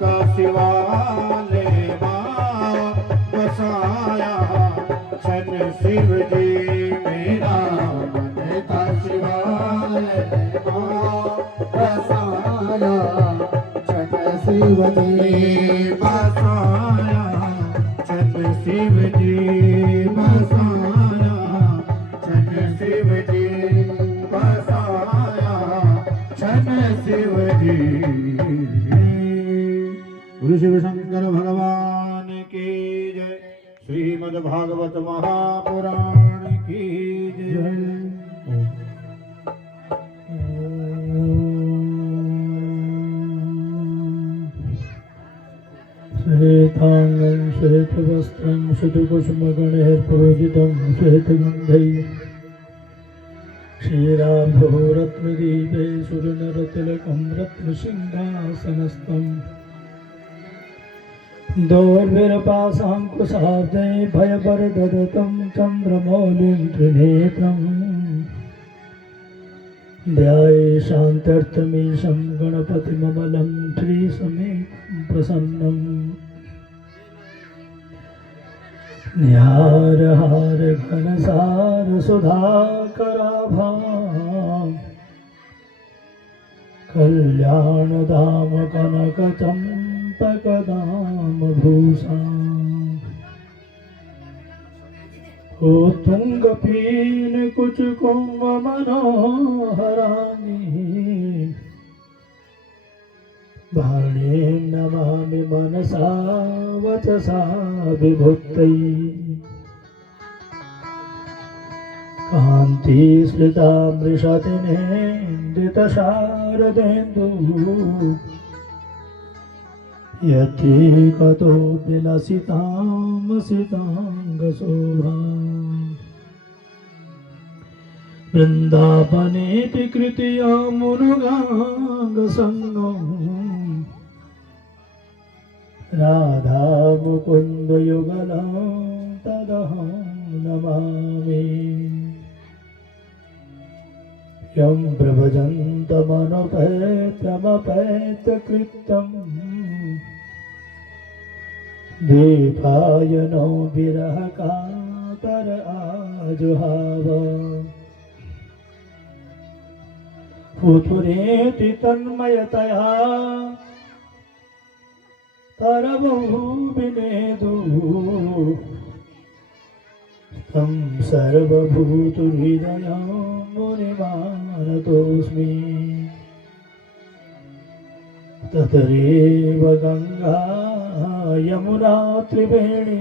का शिवाले माँ बसाया छन शिव जी मेरा मन का शिवाले माँ बसाया छन शिव जी बसाया छन शिव जी बसाया छन शिव जी बसाया छन शिव जी। गुरु शिव शंकर भगवान की जय। श्रीमद् भागवत महापुराण की जय। श्वेतांगं श्वेतवस्त्रं शुतकुसुमगणैर्पूजितं श्वेतगन्धैः क्षीराब्धो रत्नदीपे सुरनरतिलकं रत्नसिंहासनस्थम् दोर्भिर्पाशाङ्कुशाब्दै भयवरददतं चन्द्रमौलिं त्रिनेत्रम् ध्याये शान्त्यर्थमीशं गणपतिममलं श्रीसमेतं प्रसन्नम् निहार हार घनसार सुधाकराभां कल्याण धाम कनक चंपक धाम भूषा ओ तुंग पीन कुछ कुंभ मनोहरानी भाणे नमामि मनसा वचसा विभुक्तै कांति स्मृता मृषतिनेन्द्रितशारदेन्दु यति कतो विलसितामसिताङ्गशोभा वृन्दावनेति कृत्या मुनुगाङ्गसङ्गम् राधा मुकुंद युगला तदहं नमामि यं प्रभजन्तमनुपैत्यमपैत्यकृत्यं द्वीपायनो विरह कातर आजुहाव फुथुरेति तन्मयतया तरबहुविनेदु तं सर्वभूतहृदयं मुनिमानतोऽस्मि ततरेव गंगा यमुना त्रिवेणी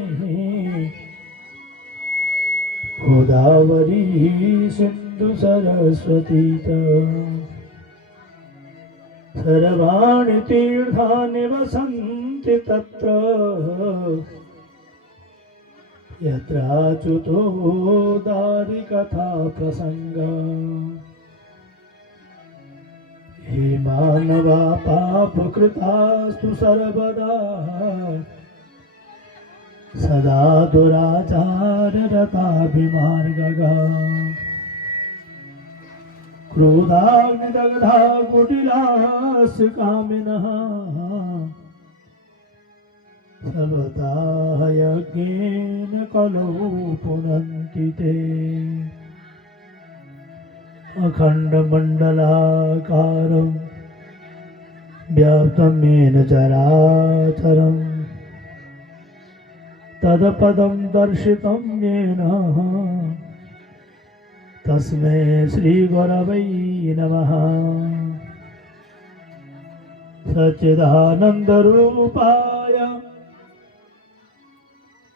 गोदावरी सिंधु सरस्वती च सर्वाणि तीर्थानि वसन्ति तत्र यत्राच्युतो दारिकथा प्रसंग हे मानवा पापकृतास्तु सर्वदा सदा दुराचाररताभिमार्गगा क्रोधाग्निदग्धा कुटिलास्य कामिनः सर्वथा यज्ञेन कलो पुनन्ति ते अखण्डमण्डलाकारं व्याप्तं येन चराचरं तत्पदं दर्शितं येन तस्मै श्रीगुरवे नमः। सच्चिदानन्दरूपाय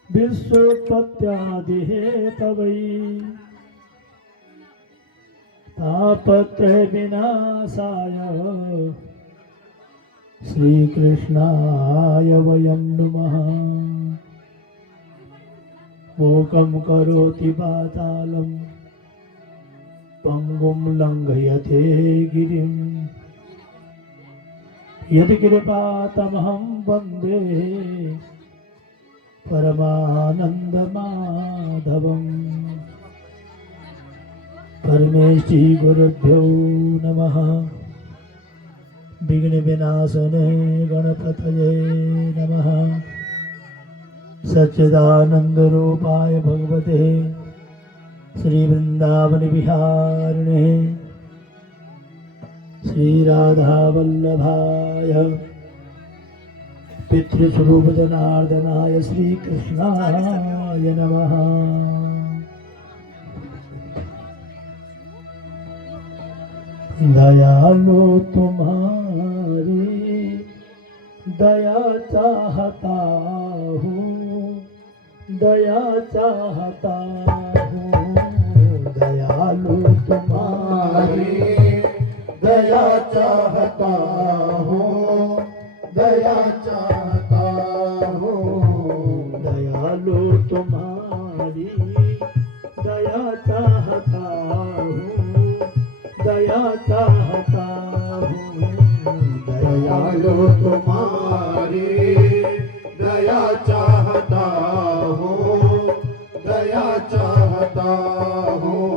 विश्वोत्पत्त्यादिहेतवे तापत्रयविनाशाय श्रीकृष्णाय वयं नमः। मूकं करोति वाचालं पंगुं लंघयते गिरिं यत्कृपातमहं वन्दे परमानन्दमाधवम्। परमेष्ठी गुरुभ्यो नमः। विघ्न विनाशने गणपतये नमः। सच्चिदानंद रूपाय भगवते श्री वृंदावन विहारिणे श्री राधा वल्लभाय पितृस्वरूप जनार्दनाय श्री कृष्णाय नमः। दयालु तुम्हारी दया चाहता हूँ, दया चाहता हूँ। दयालु तुम्हारी दया चाहता हूँ, दया चाहता हूँ। दयालु तुम्हारी दया चाहता हूँ, दया चाहता हूँ। दयालु तुम्हारी दया चाहता हूँ, दया चाहता हूँ।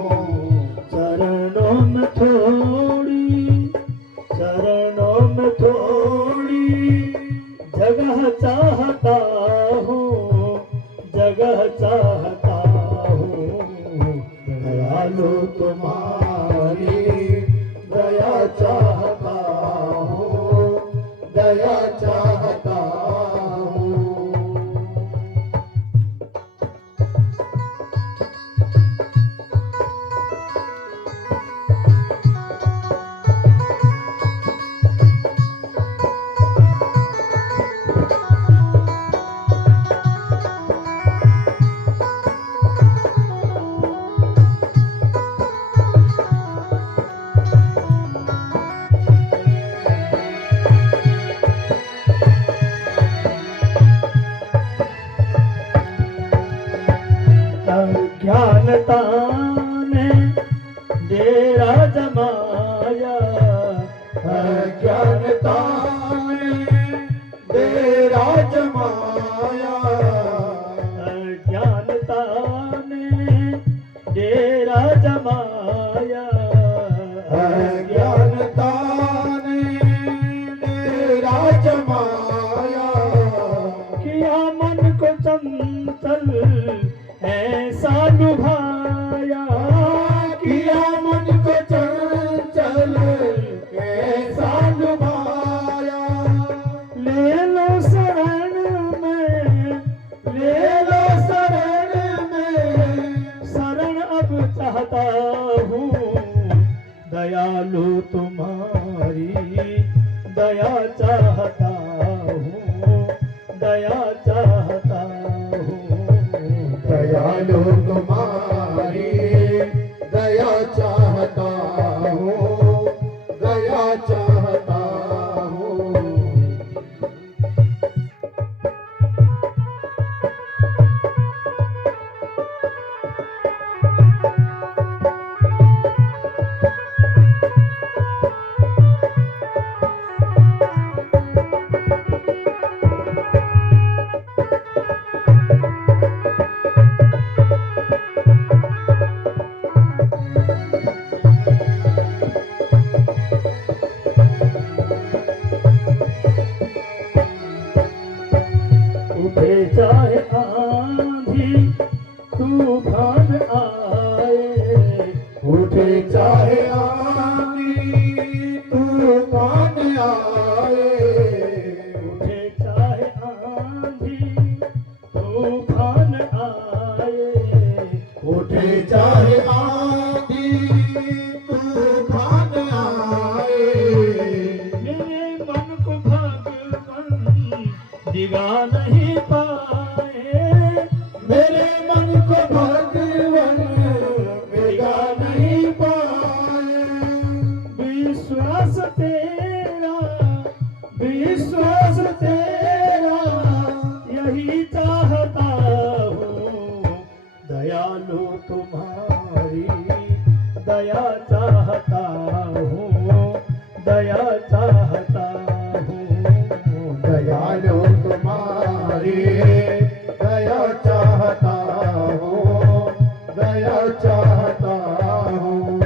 चरणों में थोड़ी, चरणों में थोड़ी जगह चाहता हूँ, जगह चाहता हूँ। दयालु तुम्हारी दया चाहता हूँ, दया चाहता हूँ। अज्ञानता ने डेरा जमाया, अज्ञानता ने डेरा जमाया, अज्ञानता ने डेरा जमाया। अज्ञानता ने डेरा जमाया। किया मन को चंचल ऐसा लुभाया, किया मन को चंचल ऐसा लुभाया। ले लो शरण में, ले लो शरण में, शरण अब चाहता हूँ। दयालु तुम्हारी दया चाहता हूँ, दया चाहता हूँ। दयालु तुम्हारी दया चाहता हूँ, दया चाहता हूँ। उठे चाहे आंधी तूफान आए, उठे चाहे आंधी तूफान आए। उठे चाहे आंधी तूफान आए। उठे चाहे आंधी तूफान आए। मेरे मन को भगवान दिगा नहीं पाए, मेरे मन को भगवान बिगा नहीं पाए। विश्वास तेरा, विश्वास तेरा यही चाहता हूँ। दयालु तुम्हारी दया चाहता हूँ, दया चाहता हूँ। दयालु तुम्हारी दया चाहता हूँ, दया चाहता हूँ।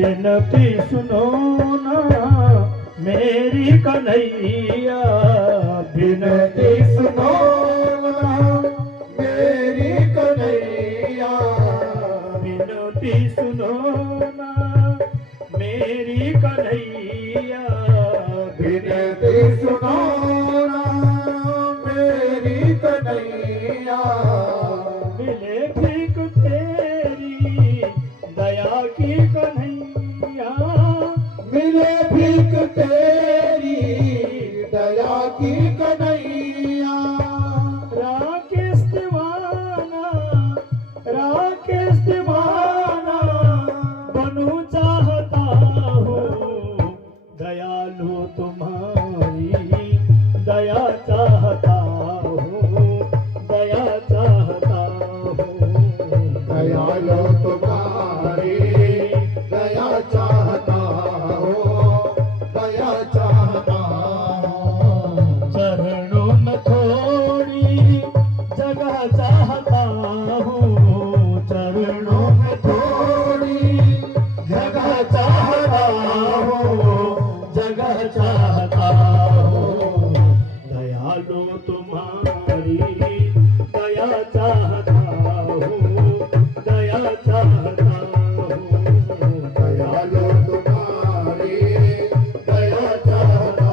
बिनती सुनो ना मेरी कन्हैया, बिनती सुनो ना मेरी कन्हैया, बिनती सुनो ना मेरी कन्हैया, बिनती सुनो ना मेरी कन्हैया, मिले भीख तेरी दया की कन्हैया, मिले भीख तेरी दया की कन्हैया, राकेश दीवाना, राकेश दीवाना बनूं चाहता हूँ, दयालु तुम्हारी दया चाहता हूँ, दया चाहता हूँ, दयालु तुम्हारी दया चाहता हूँ, दया चाहता हूँ, चरणों में थोड़ी जगह चाहता हूँ, चरणों में थोड़ी जगह चाहता हूँ, जगह चाहता हूँ, दयालु तुम्हारी दया चाहता हूँ, दया चाहता हूँ, दयालु तुम्हारी दया चाहता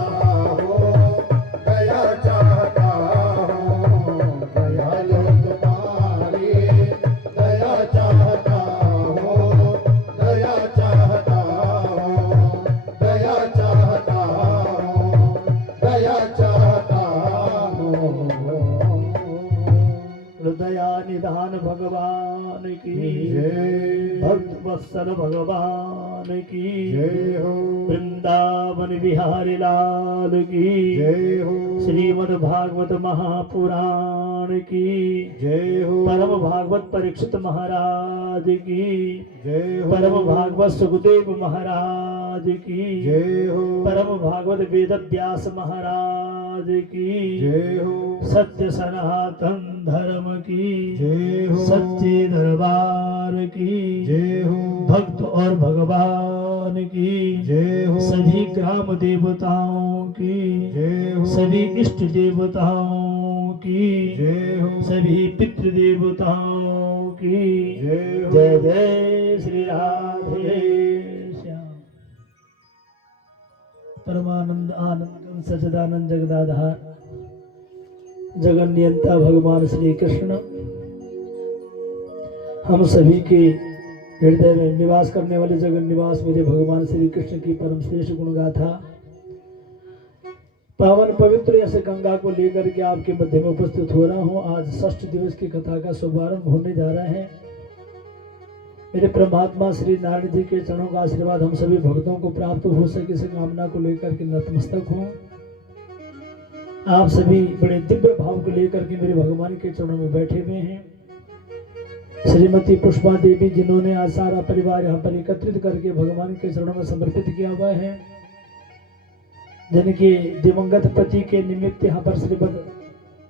हूँ, दया चाहता हूँ, दयालु तुम्हारी दया चाहता हूँ, दया चाहता हूँ, दया चाहता हूँ, दया चाहता हूँ। हृदया निधान भगवान की जय भक्त वत्सल भगवान की जय हो, वृंदावन बिहारी लाल की जय हो, श्रीमद् भागवत महापुराण की जय हो, परम भागवत परीक्षित महाराज की जय हो, परम भागवत सुखदेव महाराज की जय हो, परम भागवत वेद व्यास महाराज की जय हो, सत्य सनातन धर्म की जय हो, सच्चे दरबार की जय हो, भक्त और भगवान की जय हो, सभी ग्राम देवताओं की जय हो, सभी इष्ट देवताओं की जय हो, सभी पितृ देवताओं की जय हो, जय जय श्री राधे श्याम। परमानंद आनंद सच्चिदानंद जगदाधार जगन नियंता भगवान श्री कृष्ण हम सभी के हृदय में निवास करने वाले जगन निवास मेरे भगवान श्री कृष्ण की परम श्रेष्ठ गुण गाथा पावन पवित्र ऐसे गंगा को लेकर के आपके मध्य में उपस्थित हो रहा हूँ। आज षष्ठ दिवस की कथा का शुभारंभ होने जा रहा है। मेरे परमात्मा श्री नारायण जी के चरणों का आशीर्वाद हम सभी भक्तों को प्राप्त हो सके इस कामना को लेकर के नतमस्तक हूँ। आप सभी बड़े दिव्य भाव को लेकर के मेरे भगवान के चरणों में बैठे हुए हैं। श्रीमती पुष्पा देवी जिन्होंने आज सारा परिवार यहाँ पर एकत्रित करके भगवान के चरणों में समर्पित किया हुआ है, जिनके दिवंगत पति के निमित्त यहाँ पर श्रीमद्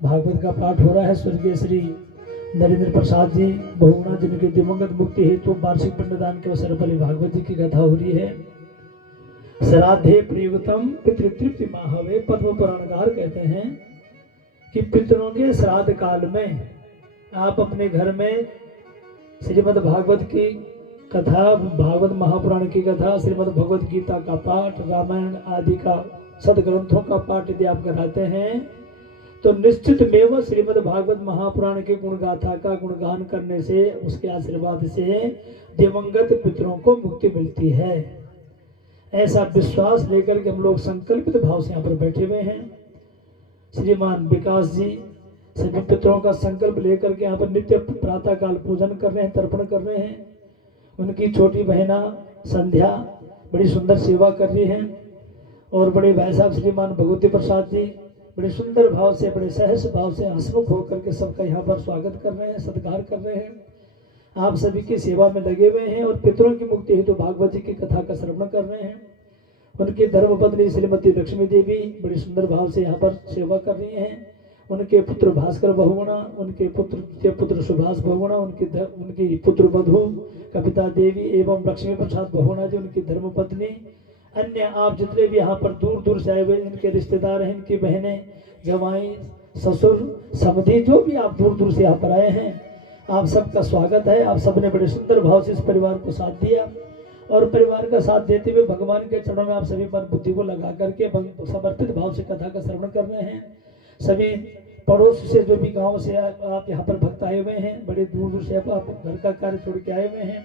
भागवत का पाठ हो रहा है। स्वर्गीय श्री नरेंद्र प्रसाद जी बहुगुणा जिनके दिवंगत मुक्ति हेतु वार्षिक पिंडदान के अवसर पर भागवत जी की कथा हो रही है। श्राद्धे प्रियतम पितृतृप्ति माहवे पद्म पुराणकार कहते हैं कि पितरों के श्राद्ध काल में आप अपने घर में श्रीमद् भागवत की कथा, भागवत महापुराण की कथा, श्रीमद् भगवत गीता का पाठ, रामायण आदि का सदग्रंथों का पाठ यदि आप कराते हैं तो निश्चित में श्रीमद् भागवत महापुराण के गुण गाथा का गुणगान करने से उसके आशीर्वाद से दिवंगत पितरों को मुक्ति मिलती है। ऐसा विश्वास लेकर के हम लोग संकल्पित भाव से यहाँ पर बैठे हुए हैं। श्रीमान विकास जी सभी पितरों का संकल्प लेकर के यहाँ पर नित्य प्रातः काल पूजन कर रहे हैं, तर्पण कर रहे हैं। उनकी छोटी बहना संध्या बड़ी सुंदर सेवा कर रही है और बड़े भाई साहब श्रीमान भगवती प्रसाद जी बड़े सुंदर भाव से, बड़े सहज भाव से हंसमुख होकर के सबका यहाँ पर स्वागत कर रहे हैं, सत्कार कर रहे हैं। आप सभी की सेवा में लगे हुए हैं और पितरों की मुक्ति हेतु भागवत जी की कथा का श्रवण कर रहे हैं। उनकी धर्मपत्नी श्रीमती लक्ष्मी देवी बड़ी सुंदर भाव से यहाँ पर सेवा कर रही हैं। उनके पुत्र भास्कर बहुगुणा, उनके पुत्र सुभाष बहुगुणा, उनकी पुत्र वधु कविता देवी एवं लक्ष्मी प्रसाद बहुगुणा जी, उनकी धर्मपत्नी, अन्य आप जितने भी यहाँ पर दूर दूर से आए हुए इनके रिश्तेदार हैं, इनकी बहनें, जवाई, ससुर, समधी, जो भी आप दूर दूर से यहाँ पर आए हैं, आप सबका स्वागत है। आप सबने बड़े सुंदर भाव से इस परिवार को साथ दिया और परिवार का साथ देते हुए भगवान के चरणों में आप सभी मन बुद्धि को लगा करके समर्पित भाव से कथा का श्रवण कर रहे हैं। सभी पड़ोस से जो भी गांव से आप यहाँ पर भक्त आए हुए हैं, बड़े दूर दूर से आप घर का कार्य छोड़ के आए हुए हैं,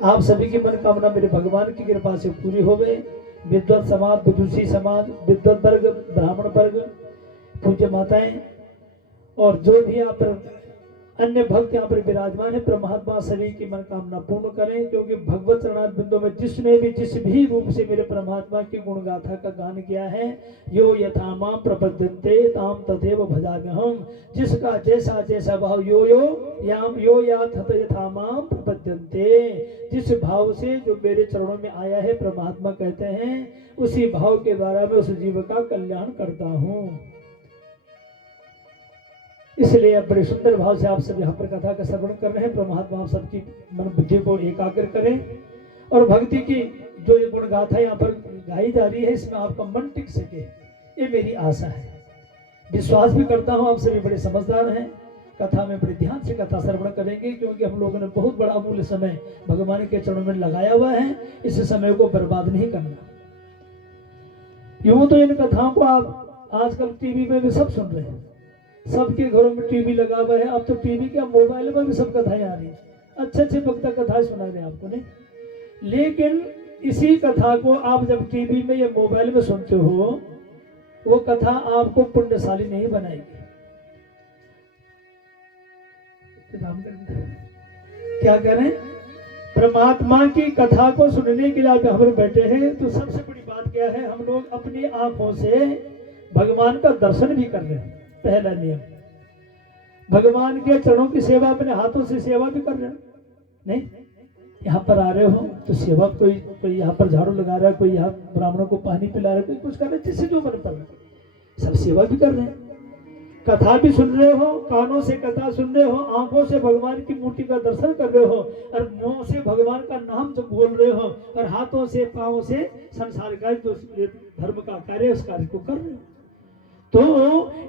आप सभी की मनोकामना मेरे भगवान की कृपा से पूरी हो गई। विद्वत समाज, विदुषी समाज, विद्वत वर्ग, ब्राह्मण वर्ग, पूज्य माताएं और जो भी यहाँ पर अन्य भक्त यहाँ पर विराजमान है, परमात्मा सभी की मनोकामना पूर्ण करें। क्योंकि भगवत चरणारविंदों बिंदु में जिसने भी जिस भी रूप से मेरे परमात्मा की गुण गाथा का गान किया है, यो यथा मां प्रपद्यन्ते ताम तथैव भजाम्यहम्, जिसका जैसा जैसा भाव यो यथा मां प्रपद्यन्ते, जिस भाव से जो मेरे चरणों में आया है परमात्मा कहते हैं, उसी भाव के द्वारा मैं उस जीव का कल्याण करता हूँ। इसलिए अब बड़े सुंदर भाव से आप सब यहाँ पर कथा का श्रवण कर रहे हैं। परमात्मा आप सबकी मन बुद्धि को एकाग्र करें और भक्ति की जो ये गुण गाथा यहाँ पर गाई जा रही है, इसमें आपका मन टिक सके, ये मेरी आशा है। विश्वास भी करता हूँ आप सभी बड़े समझदार हैं, कथा में बड़े ध्यान से कथा श्रवण करेंगे, क्योंकि हम लोगों ने बहुत बड़ा अमूल्य समय भगवान के चरणों में लगाया हुआ है। इस समय को बर्बाद नहीं करना। यूं तो इन कथाओं को आप आजकल टीवी में भी सब सुन रहे हैं, सबके घरों में टीवी लगा हुआ है। अब तो टीवी क्या, मोबाइल में भी सब कथाएं आ रही हैं, अच्छे अच्छे वक्ता कथाएं सुना रहे हैं आपको, नहीं? लेकिन इसी कथा को आप जब टीवी में या मोबाइल में सुनते हो, वो कथा आपको पुण्यशाली नहीं बनाएगी। क्या करें, परमात्मा की कथा को सुनने के लिए आप यहाँ पर बैठे हैं, तो सबसे बड़ी बात क्या है, हम लोग अपनी आंखों से भगवान का दर्शन भी कर रहे हैं। पहला नियम, भगवान के चरणों की सेवा अपने हाथों से सेवा भी कर रहे हो, नहीं? यहाँ पर आ रहे हो तो सेवा, कोई यहाँ पर झाड़ू लगा रहा है, कोई यहाँ ब्राह्मणों को पानी पिला रहा है, कोई कुछ कर रहा है, जिससे जो मन पड़ रहा है, सब सेवा भी कर रहे हैं। कथा भी सुन रहे हो, कानों से कथा सुन रहे हो, आंखों से भगवान की मूर्ति का दर्शन कर रहे हो, और मुंह से भगवान का नाम जब बोल रहे हो, और हाथों से पांवों से संसार का जो धर्म का कार्य उस कार्य को कर रहे हो, तो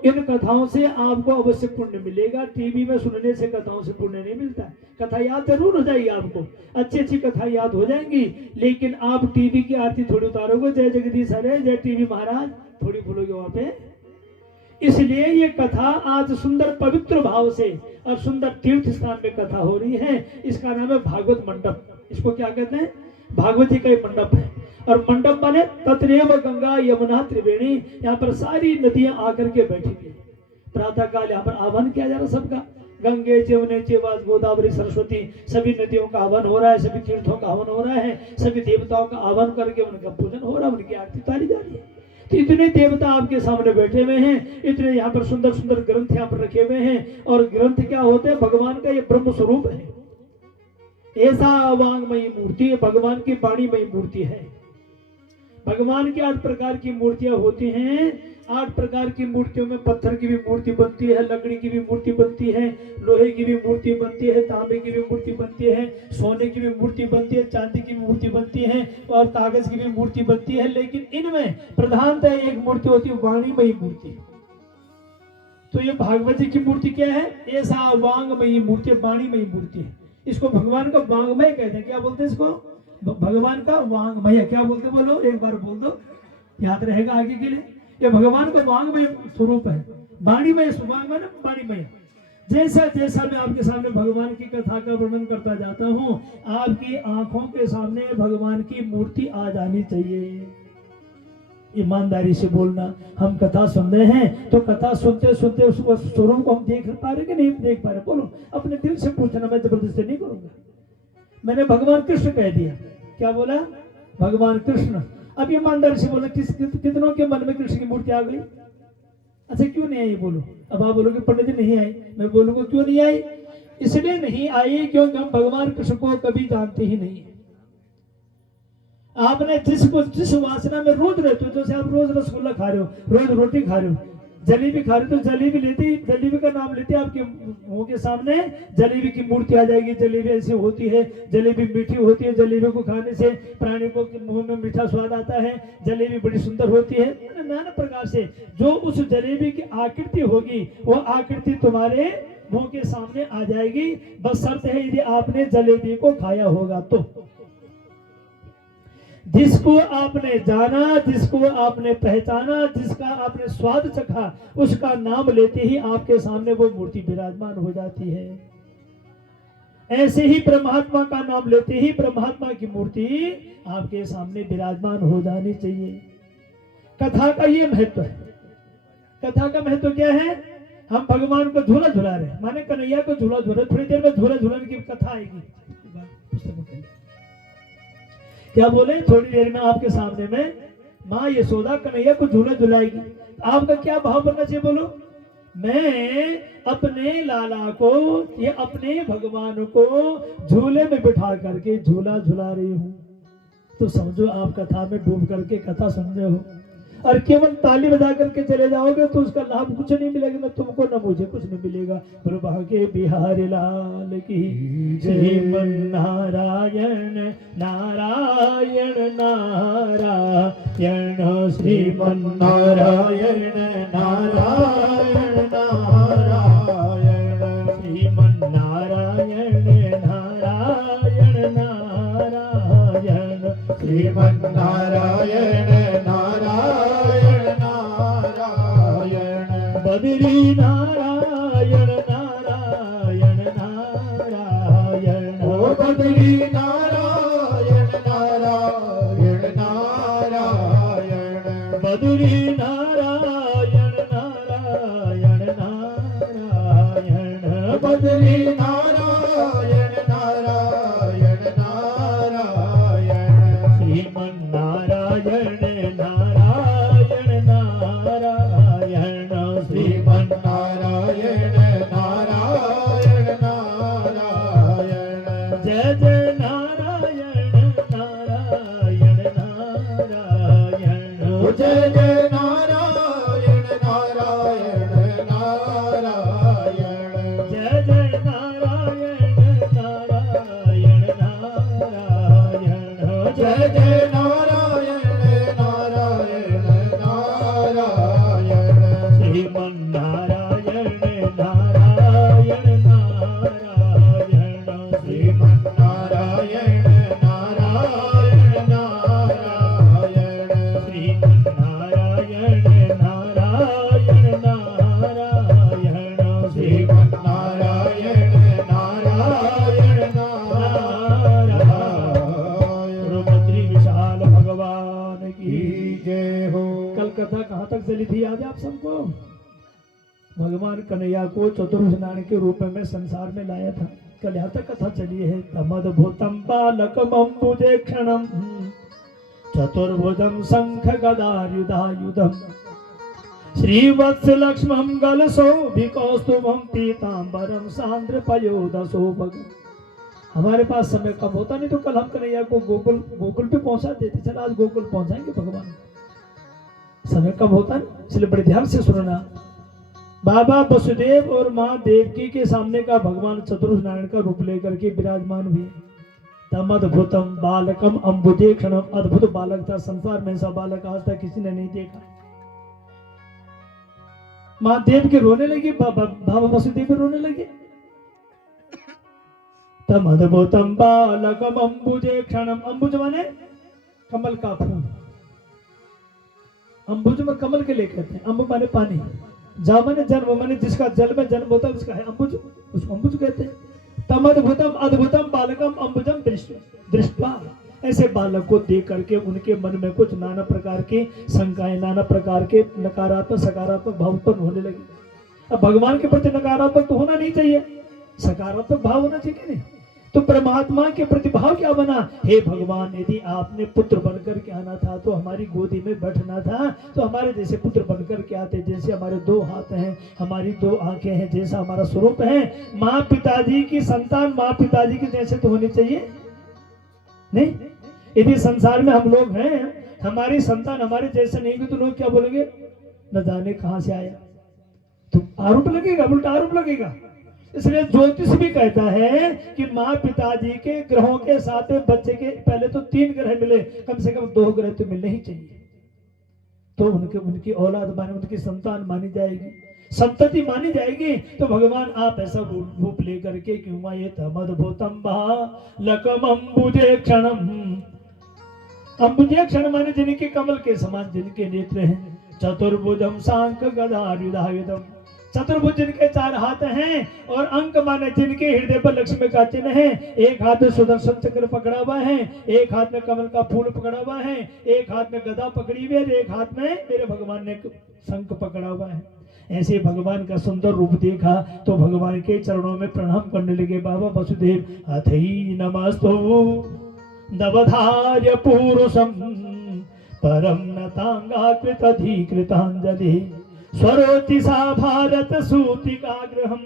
इन कथाओं से आपको अवश्य पुण्य मिलेगा। टीवी में सुनने से कथाओं से पुण्य नहीं मिलता है। कथा याद जरूर हो जाएगी, आपको अच्छी अच्छी कथा याद हो जाएंगी, लेकिन आप टीवी की आरती थोड़ी उतारोगे, जय जगदीश हरे, जय टीवी महाराज थोड़ी बोलोगे वहां पे। इसलिए ये कथा आज सुंदर पवित्र भाव से और सुंदर तीर्थ स्थान में कथा हो रही है। इसका नाम है भागवत मंडप। इसको क्या कहते हैं? भागवत जी का एक मंडप है। और मंडप माने तत्रैव गंगा यमुना त्रिवेणी, यहाँ पर सारी नदियां आकर के बैठी हुई। प्रातः काल यहाँ पर आह्वान किया जा रहा है सबका, गंगे यमुने चैव गोदावरी सरस्वती, सभी नदियों का आह्वान हो रहा है, सभी तीर्थों का आह्वान हो रहा है, सभी देवताओं का आह्वान करके उनका पूजन हो रहा है, उनकी आरती उतारी जा रही है। तो इतने देवता आपके सामने बैठे हुए हैं, इतने यहाँ पर सुंदर सुंदर ग्रंथ यहाँ पर रखे हुए हैं। और ग्रंथ क्या होते हैं? भगवान का ये ब्रह्म स्वरूप है, ऐसा वांगमयी मूर्ति, भगवान की वाणीमयी मूर्ति है। भगवान की 8 प्रकार की मूर्तियां होती हैं। 8 प्रकार की मूर्तियों में पत्थर की भी मूर्ति बनती है, लकड़ी की भी मूर्ति बनती है, लोहे की भी मूर्ति बनती है, तांबे की भी मूर्ति बनती है, सोने की भी मूर्ति बनती है, चांदी की भी मूर्ति बनती है, और कागज की भी मूर्ति बनती है। लेकिन इनमें प्रधानतः एक मूर्ति होती है वाणीमयी मूर्ति। तो ये भागवत जी की मूर्ति क्या है? ऐसा वांगमयी मूर्ति, वाणीमयी मूर्ति है। इसको भगवान का वांगमय कहते हैं। क्या बोलते हैं इसको? भगवान का वांगमय। क्या बोलते? बोलो एक बार बोल दो, याद रहेगा आगे के लिए। ये भगवान का वांगमय स्वरूप है, वाणीमय, वाणीमय। जैसा जैसा मैं आपके सामने भगवान की कथा का वर्णन करता जाता हूँ, आपकी आंखों के सामने भगवान की मूर्ति आ जानी चाहिए। ईमानदारी से बोलना, हम कथा सुन रहे हैं तो कथा सुनते सुनते उसको स्वरूप को हम देख पा रहे कि नहीं देख पा रहे? बोलो, अपने दिल से पूछना, मैं जबरदस्ती नहीं करूंगा। मैंने भगवान कृष्ण कह दिया। क्या बोला? भगवान कृष्ण। अब ईमानदारी से बोला, कितनों के मन में कृष्ण की मूर्ति आ गई? अच्छा, क्यों नहीं आई? बोलो। अब आप बोलोगे पंडित जी नहीं आई। मैं बोलूंगा क्यों नहीं आई? इसलिए नहीं आई क्योंकि हम भगवान कृष्ण को कभी जानते ही नहीं। आपने जिस वासना में रोज रहते हो, जैसे आप रोज रसगुल्ला खा रहे हो, रोज रोटी खा रहे हो, जलेबी खा रहे तो जलेबी लेती, जलेबी का नाम लेते आपके मुंह के सामने जलेबी की मूर्ति आ जाएगी। जलेबी ऐसी होती है, जलेबी मीठी होती है, जलेबी को खाने से प्राणी को मुंह में मीठा स्वाद आता है, जलेबी बड़ी सुंदर होती है। नाना प्रकार से जो उस जलेबी की आकृति होगी वो आकृति तुम्हारे मुंह के सामने आ जाएगी। बस शर्त है यदि आपने जलेबी को खाया होगा तो। जिसको आपने जाना, जिसको आपने पहचाना, जिसका आपने स्वाद चखा, उसका नाम लेते ही आपके सामने वो मूर्ति विराजमान हो जाती है। ऐसे ही परमात्मा का नाम लेते ही परमात्मा की मूर्ति आपके सामने विराजमान हो जानी चाहिए। कथा का ये महत्व है। कथा का महत्व क्या है? हम भगवान को झूला झुला रहे, माने कन्हैया को झूला झूला, थोड़ी देर में झूला झूलाने की कथा आएगी। क्या बोले? थोड़ी देर में आपके सामने में माँ यशोदा कन्हैया को झूला झुलाएगी। आपका क्या भाव बनना चाहिए बोलो? मैं अपने लाला को, ये अपने भगवान को झूले में बिठा करके झूला झुला रही हूँ। तो समझो आप कथा में डूब करके कथा समझे हो। और केवल ताली बजा करके चले जाओगे तो उसका लाभ कुछ नहीं मिलेगा, न तुमको न मुझे कुछ नहीं मिलेगा। बोलो भाग्य बिहारी लाल की श्रीमन नारायण नारायण नारायण, श्रीमन नारायण नारायण नारायण, श्रीमन नारायण नारायण नारायण, श्रीमन नारायण नारायण नारायण, बद्री नारायण नारायण नारायण, ओ बद्री नारायण नारायण नारायण, बद्री नारायण नारायण नारायण, बद्री नारायण नारायण नारायण, श्रीमन नारायण नारायण नारायण, श्रीमन नारायण नारायण नारायण, जय जय नारायण नारायण नारायण, जय जय नारायण नारायण नारायण, जय जय नारायण नारायण नारायण, जय जय नारायण नारायण नारायण, श्रीमन नारायण नारायण नारायण, श्रीमन नारायण नारायण नारायण, श्रीमन नारायण नारायण नारायण, श्रीमन नारायण नारायण नारायण। बद्री विशाल भगवान की जय हो। कल कथा कहाँ तक चली थी याद है आप सबको? भगवान कन्हैया को चतुर्भुज के रूप में संसार में लाया था। कल यहाँ तक कथा चली है। तमद्भुतम बालकम अम्बुजे क्षणम चतुर्भुजम शंख गदायुधायुधम श्रीवत्स लक्ष्मम गलशोभिकौस्तुभम पीतांबरम सांद्र पयोदशोभग। हमारे पास समय कम होता नहीं तो कल हम कन्हैया को गोकुल पे पहुंचा देते। चल आज गोकुल पहुंचाएंगे भगवान। समय कम होता ना, इसलिए बड़े ध्यान से सुनना। बाबा वसुदेव और माँ देवकी के सामने का भगवान चतुर्भुज नारायण का रूप लेकर के विराजमान हुए। तमद्भुतम बालकम अम्बुजे क्षणम, अद्भुत बालक था। संसार में ऐसा बालक आज तक किसी ने नहीं देखा। माँ देव के रोने लगी, बाबा वसुदेव भी रोने लगे। तमद्भुतम बालकम अम्बुजे क्षणम, अम्बुज माने कमल का फूल। अम्बुज में कमल के लिए कहते हैं। अम्बु माने पानी, जा माने जन्म, माने जिसका जल में जन्म होता है उसका है अम्बुज, उसको अम्बुज कहते हैं। तमद्भुतम अद्भुतम बालकम अम्बुजम दृष्ट्वा, ऐसे बालक को देख करके उनके मन में कुछ नाना प्रकार की शंकाएं, नाना प्रकार के नकारात्मक सकारात्मक भाव उत्पन्न होने लगे। अब भगवान के प्रति नकारात्मक तो होना नहीं चाहिए, सकारात्मक भाव होना चाहिए नहीं। तो परमात्मा के प्रतिभाव क्या बना? हे भगवान, यदि आपने पुत्र बनकर के आना था तो हमारी गोदी में बैठना था, तो हमारे जैसे पुत्र बनकर के आते। जैसे हमारे 2 हाथ हैं, हमारी 2 आंखें हैं, जैसा हमारा स्वरूप है। माँ पिताजी की संतान माँ पिताजी के जैसे तो होनी चाहिए नहीं। यदि संसार में हम लोग हैं, हमारी संतान हमारे जैसे नहीं हुई तो लोग क्या बोलेंगे? न जाने कहां से आया। आरोप लगेगा, उल्टा आरोप लगेगा। इसलिए ज्योतिष भी कहता है कि माँ पिताजी के ग्रहों के साथ बच्चे के पहले तो 3 ग्रह मिले, कम से कम 2 ग्रह तो मिलने ही चाहिए, तो उनकी औलाद माने, उनकी संतान मानी जाएगी, संतति मानी जाएगी। तो भगवान आप ऐसा रूप लेकर के क्यों ये तमद्भुतम लकम अम्बुजे क्षणम, अम्बुजे क्षण माने जिनके कमल के समान जिनके नेत्र हैं, चतुर्भुजम सांक गदायुधायुधम, चतुर्भुज जिनके 4 हाथ हैं, और अंक माने जिनके हृदय पर लक्ष्मी का चिन्ह है, एक हाथ में सुदर्शन चक्र पकड़ा हुआ है, एक हाथ में कमल का फूल पकड़ा हुआ है, एक हाथ में गदा पकड़ी हुई है, एक हाथ में मेरे भगवान ने शंख पकड़ा हुआ है। ऐसे भगवान का सुंदर रूप देखा तो भगवान के चरणों में प्रणाम करने लगे। बाबा वसुदेव अथई नमस्तु दवधार्य पुरुषम परम नतांगाकृतधिकृतांजलि स्वरोचिषा भारत सूतिकाग्रहम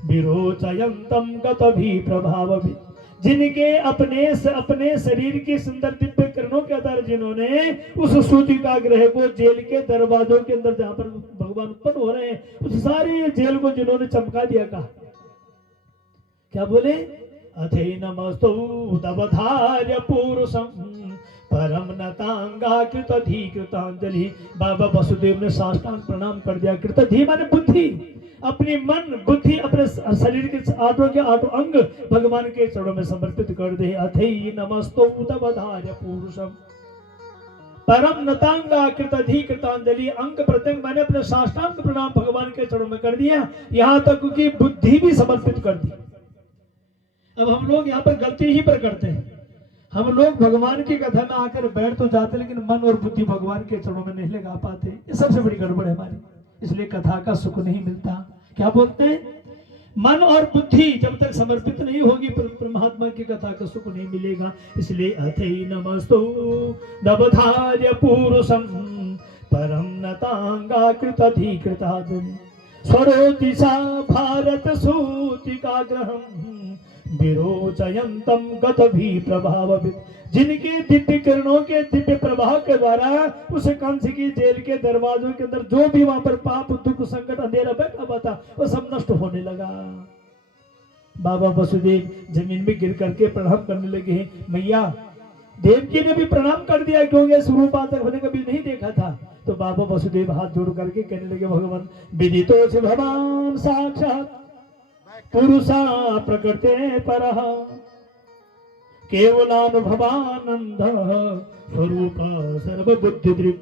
विरोचयन्तम गतभि प्रभावभि, जिनके अपने शरीर की सुंदर दिव्य किरणों के आधार जिन्होंने उस सूतिका ग्रह को जेल के दरवाजों के अंदर जहां पर भगवान उत्पन्न हो रहे हैं, उस सारी जेल को जिन्होंने चमका दिया, कहा क्या बोले, अथे नमस्तु दवधार्य पुरुषम परम नतांगाकृतधिकृतांजलि। बाबा वसुदेव ने साष्टांग प्रणाम कर दिया। कृतधि माने बुद्धि, अपनी मन बुद्धि अपने शरीर के 8 अंग भगवान के चरणों में समर्पित कर दे। अथई नमस्तो दवधार्य पुरुषम परम नतांगाकृतधिकृतांजलि, अंग प्रत्यंग मैंने अपने साष्टांग प्रणाम भगवान के चरणों में कर दिया, यहाँ तक कि बुद्धि भी समर्पित कर दी। अब हम लोग यहाँ पर गलती ही पर करते हैं, हम लोग भगवान की कथा में आकर बैठ तो जाते लेकिन मन और बुद्धि भगवान के चरणों में नहीं लगा पाते। ये सबसे बड़ी गड़बड़ है हमारी, इसलिए कथा का सुख नहीं मिलता। क्या बोलते हैं, मन और बुद्धि जब तक समर्पित नहीं होगी परमात्मा की कथा का सुख नहीं मिलेगा। इसलिए अथई नमस्तु दवधार्य पुरुषम परम नतांगाकृतधिकृतांजलि स्वरोचिषा भारत सूतिकाग्रहम विरोचयन्तम गतभि प्रभावभि, जिनके दिव्य किरणों के दिव्य प्रभाव के द्वारा उस कंस की जेल के दरवाजों के अंदर जो भी वहां पर पाप दुख संकट अंधेरा बैठा हुआ था वो सब नष्ट होने लगा। बाबा वसुदेव जमीन में गिर करके प्रणाम करने लगे। मैया देवकी ने भी प्रणाम कर दिया क्योंकि स्वरूप आज तक कभी नहीं देखा था। तो बाबा वसुदेव हाथ जोड़ करके कहने लगे, भगवान विदितो से भगवान साक्षात पुरुषा प्रकृते परः केवलानुभवानंद स्वरूप सर्वबुद्धिदृक्।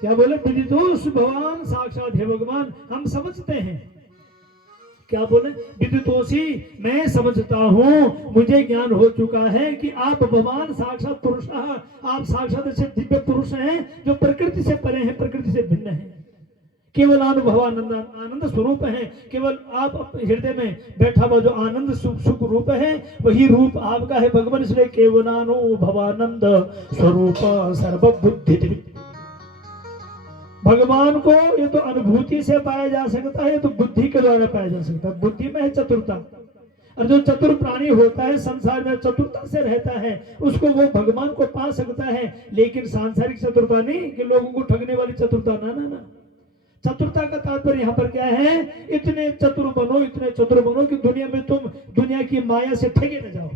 क्या बोले, विदितोष भगवान साक्षात है भगवान, हम समझते हैं। क्या बोले, विदितोषी मैं समझता हूँ, मुझे ज्ञान हो चुका है कि आप भगवान साक्षात पुरुष, आप साक्षात ऐसे दिव्य पुरुष हैं जो प्रकृति से परे हैं, प्रकृति से भिन्न हैं, केवल अनुभवानंद आनंद स्वरूप है। केवल आप हृदय में बैठा हुआ जो आनंद सुख रूप है वही रूप आपका है भगवान। इसलिए केवलानुभवानंद स्वरूप सर्वबुद्धि। भगवान को ये तो अनुभूति से पाया जा सकता है, तो बुद्धि के द्वारा पाया जा सकता है। बुद्धि में है चतुरता, और जो चतुर प्राणी होता है संसार में चतुरता से रहता है उसको वो भगवान को पा सकता है। लेकिन सांसारिक चतुरता नहीं कि लोगों को ठगने वाली चतुरता, ना ना ना। चतुरता का तात्पर्य यहाँ पर क्या है, इतने चतुर बनो, इतने चतुर बनो कि दुनिया में तुम दुनिया की माया से ठगे न जाओ।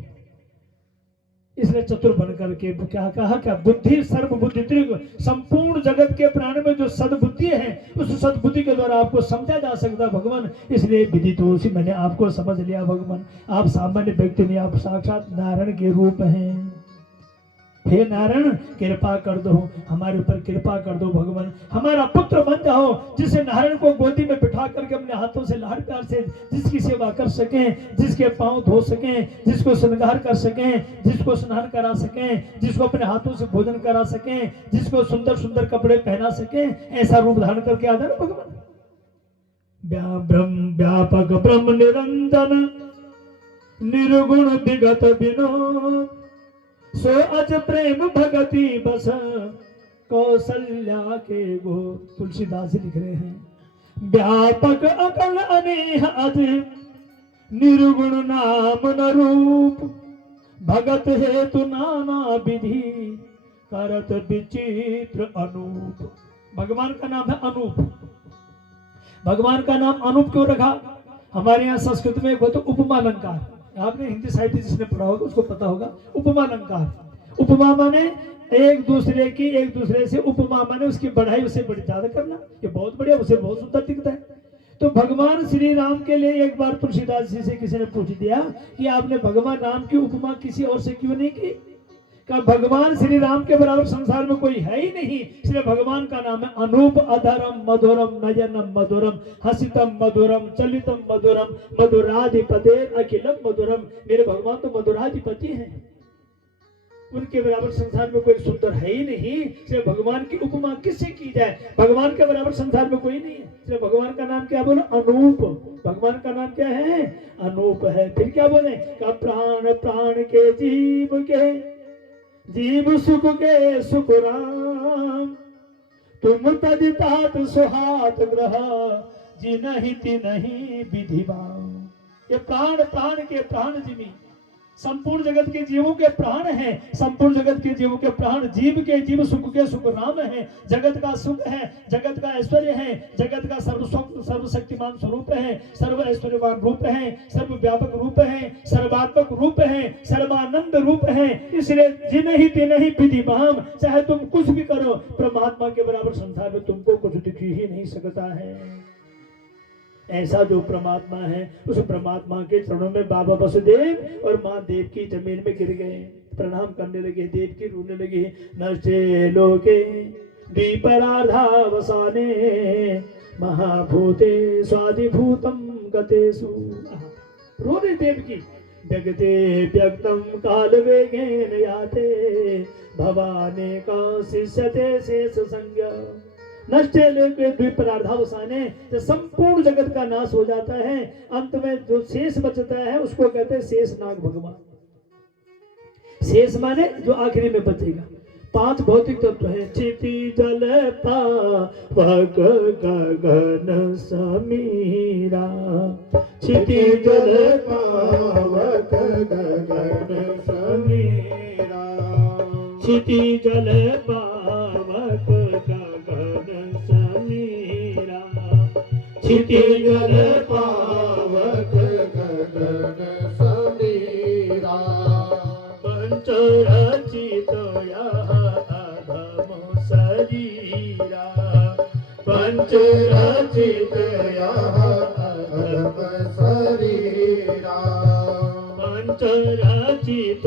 इसलिए चतुर बन करके क्या कहा, क्या बुद्धि सर्वबुद्धि, संपूर्ण जगत के प्राण में जो सद्बुद्धि है उस सद्बुद्धि के द्वारा आपको समझा जा सकता है भगवान। इसलिए विदितोषी मैंने आपको समझ लिया भगवान, आप सामान्य व्यक्ति नहीं, आप साक्षात नारायण के रूप हैं। हे नारायण कृपा कर दो, हमारे ऊपर कृपा कर दो भगवान, हमारा पुत्र बन जाओ जिसे नारायण को गोदी में बिठा करके अपने हाथों से लाड़ प्यार से जिसकी सेवा कर सकें, जिसके पांव धो सकें, जिसको श्रृंगार कर सकें, जिसको स्नान करा सकें, जिसको अपने हाथों से भोजन करा सकें, जिसको सुंदर सुंदर कपड़े पहना सकें, ऐसा रूप धारण करके आ जाए भगवान। व्यापक ब्रह्म निरंजन निर्गुण विगत विनोद सो अज प्रेम भगति बस कौशल्या के गो। तुलसीदास जी लिख रहे हैं, व्यापक अकल अनेह अज निर्गुण नाम न रूप भगत हेतु नाना विधि करत विचित्र अनूप। भगवान का नाम है अनूप। भगवान का नाम अनूप क्यों रखा? हमारे यहाँ संस्कृत में एक होता उपमा अलंकार, आपने हिंदी साहित्य जिसने पढ़ा होगा उसको पता होगा। उपमा अलंकार, उपमा माने एक दूसरे से, उपमा माने उसकी बढ़ाई, उसे बड़ी ज्यादा करना, ये बहुत बढ़िया, उसे बहुत सुंदर दिखता है। तो भगवान श्री राम के लिए एक बार तुलसीदास जी से किसी ने पूछ दिया कि आपने भगवान राम की उपमा किसी और से क्यों नहीं की? कहा भगवान श्री राम के बराबर संसार में कोई है ही नहीं, इसलिए भगवान का नाम है अनूप अधरम मधुरम नयनम मधुरम हसितम मधुरम चलितम मधुरम मधुराधिपते अखिलम मधुरम। मेरे भगवान तो मधुराधिपति हैं, उनके बराबर संसार में कोई सुंदर है ही नहीं, इसलिए भगवान की उपमा किससे की जाए? भगवान के बराबर संसार में कोई नहीं है, इसलिए भगवान का नाम क्या बोलो? अनूप। भगवान का नाम क्या है? अनूप है। फिर क्या बोले? का प्राण प्राण के जीव सुख के सुख राम, तुम तदितात सुहात ग्रह जिनहि तिनहि विधिवाम। ये प्राण प्राण के प्राण जिमी, संपूर्ण जगत के जीवों के प्राण हैं, संपूर्ण जगत के जीवों के प्राण, जीव के जीव सुख के सुख राम है, जगत का सुख है, जगत का ऐश्वर्य है, जगत का सर्वशक्तिमान स्वरूप है, सर्व ऐश्वर्यवान रूप है, सर्व व्यापक रूप है, सर्वात्मक रूप है, सर्वानंद रूप है। इसलिए जिनहि तिनहि विधिवाम, चाहे तुम कुछ भी करो, परमात्मा के बराबर संसार में तुमको कुछ दिख ही नहीं सकता है। ऐसा जो परमात्मा है, उस परमात्मा के चरणों में बाबा वसुदेव और माँ देव की जमीन में गिर गए, प्रणाम करने लगे। देव की रोने लगी, नष्टे लोके द्विपरार्धावसाने महाभूते स्वादिभूतम गतेषु। रो रहे देव की, जगते व्यक्तम काल वेगेन याते भवाने का शिष्यते शेष संज्ञा। नष्टे लोके द्विपरार्धावसाने, जब संपूर्ण जगत का नाश हो जाता है, अंत में जो शेष बचता है उसको कहते हैं शेष नाग भगवान। शेष माने जो आखिरी में बचेगा। 5 भौतिक तत्व है, चिति जल पावक गगन समीरा, चिति जल पावक गगन समीरा, चिति जल पावक गगन समीरा, चिति जल पावक गगन समीरा, पंचरचित अधम शरीरा, पंचरचित अधम शरीरा, पंचरचित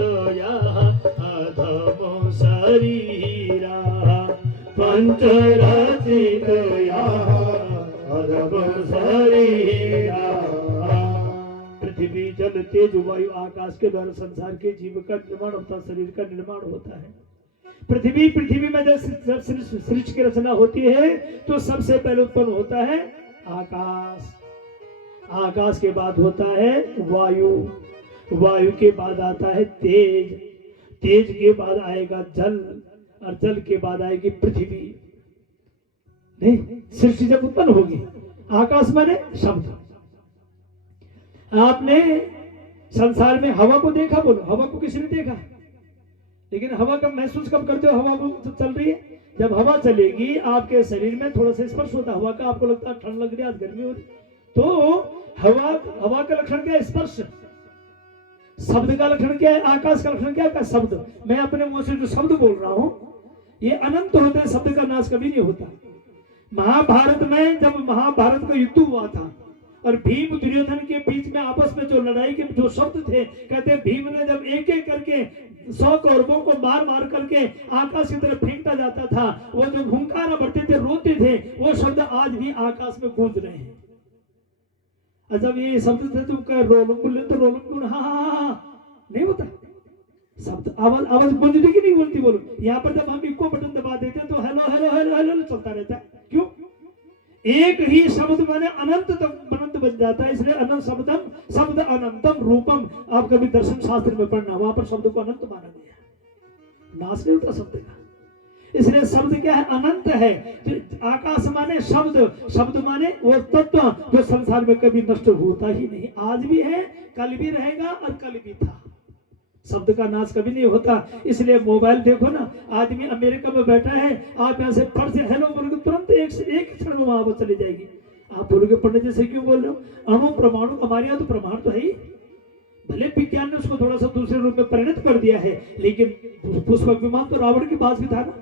अधम शरीरा, पंचरचित अधम शरीरा। पृथ्वी जल तेज वायु आकाश के द्वारा संसार के जीव का निर्माण होता, शरीर का निर्माण होता है। पृथ्वी में जब सृष्टि की रचना होती है तो सबसे पहले उत्पन्न होता है आकाश, आकाश के बाद होता है वायु, वायु के बाद आता है तेज, तेज के बाद आएगा जल, और जल के बाद आएगी पृथ्वी। नहीं, सृष्टि जब उत्पन्न होगी, आकाश माने शब्द। आपने संसार में हवा को देखा? बोलो, हवा को किसी ने देखा? लेकिन हवा का महसूस कब करते हो? हवा को चल रही है, जब हवा चलेगी आपके शरीर में थोड़ा सा स्पर्श होता है हवा का, आपको लगता है ठंड लग रही है, आज गर्मी हो रही, तो हवा का लक्षण क्या है? स्पर्श। शब्द का लक्षण क्या है? आकाश का लक्षण क्या है? शब्द। मैं अपने मुंह से जो शब्द बोल रहा हूं ये अनंत होते हैं, शब्द का नाश कभी नहीं होता। महाभारत में जब महाभारत का युद्ध हुआ था और भीम दुर्योधन के बीच में आपस में जो लड़ाई के जो शब्द थे, कहते भीम ने जब एक एक करके 100 कौरवों को मार मार करके आकाश की तरफ फेंकता जाता था, वो जो हुंकारा बढ़ते थे, रोते थे, वो शब्द आज भी आकाश में गूंज रहे हैं। जब ये शब्द थे तो रोलम बोले तो रोलम क्यों? हाँ नहीं होता शब्द, आवाज गूंजती कि नहीं बोलती? बोलो, यहाँ पर जब हम इको बटन दबा देते हैं तो हेलो हेलो हेलो हेलो चलता रहता है। क्यों? एक ही शब्द माने अनंत तक अनंत बन जाता है, इसलिए अनंत शब्दम शब्द अनंतम रूपम। आप कभी दर्शन शास्त्र में पढ़ना, वहां पर शब्द को अनंत माना गया, नाश नहीं होता शब्द का। इसलिए शब्द क्या है? अनंत है। आकाश माने शब्द, शब्द माने वो तत्व जो संसार में कभी नष्ट होता ही नहीं, आज भी है, कल भी रहेगा और कल भी था। शब्द का नाश कभी नहीं होता। इसलिए मोबाइल देखो ना, आदमी अमेरिका में बैठा है, आप यहाँ से फट से हेलो बोलोगे तुरंत एक क्षण में वहां पर चली जाएगी। आप बोलोगे पंडित जी से क्यों बोल रहे हो? अणु परमाणु हमारे यहाँ तो प्रमाण तो है ही। भले विज्ञान ने उसको थोड़ा सा दूसरे रूप में परिणत कर दिया है, लेकिन पुष्पक विमान तो रावण के पास भी था ना,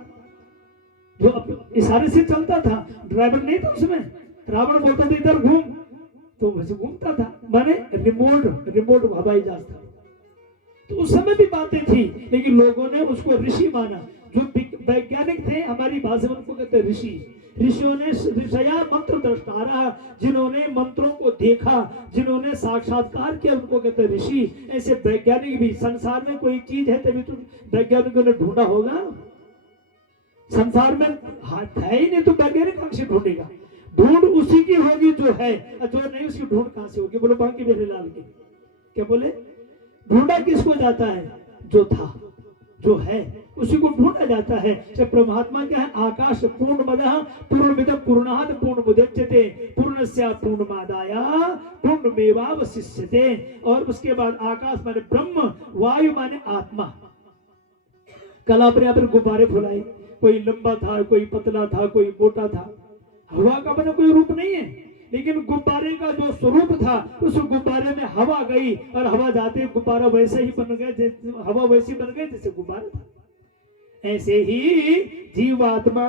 जो इशारे से चलता था, ड्राइवर नहीं था उसमें। रावण बोलता था इधर घूम, तो वैसे घूमता था, माने रिमोट हवाई जहाज था। तो उस समय भी बातें थी, लेकिन लोगों ने उसको ऋषि माना। जो वैज्ञानिक थे हमारी भाषा में उनको कहते हैं ऋषि। ऋषियों ने ऋषया मंत्र दृष्टारा, जिन्होंने मंत्रों को देखा, जिन्होंने साक्षात्कार किया, उनको कहते हैं ऋषि। ऐसे वैज्ञानिक भी, संसार में कोई चीज है तभी तो वैज्ञानिकों ने ढूंढा होगा। संसार में हाथ है ही नहीं तो वैज्ञानिक कहां से ढूंढेगा? ढूंढ उसी की होगी जो है, जो नहीं उसकी ढूंढ कहां से होगी? बोलो बांकी बेरे लाल की क्या बोले? ढूंढा किसको जाता है? जो था, जो है, उसी को ढूंढा जाता है। जब परमात्मा क्या है? आकाश पूर्णमदः पूर्णमिदं पूर्णात् पूर्णमुदच्यते पूर्णस्य पूर्णमादाय पूर्णमेवावशिष्यते। और उसके बाद आकाश माने ब्रह्म, वायु माने आत्मा। कल आपने यहाँ पर गुब्बारे फुलाए, कोई लंबा था, कोई पतला था, कोई मोटा था। हवा का बना कोई रूप नहीं है, लेकिन गुब्बारे का जो स्वरूप था, उस गुब्बारे में हवा गई और हवा जाते गुब्बारा वैसे ही बन गए, हवा वैसी बन गई जैसे गुब्बारा था। ऐसे ही जीवात्मा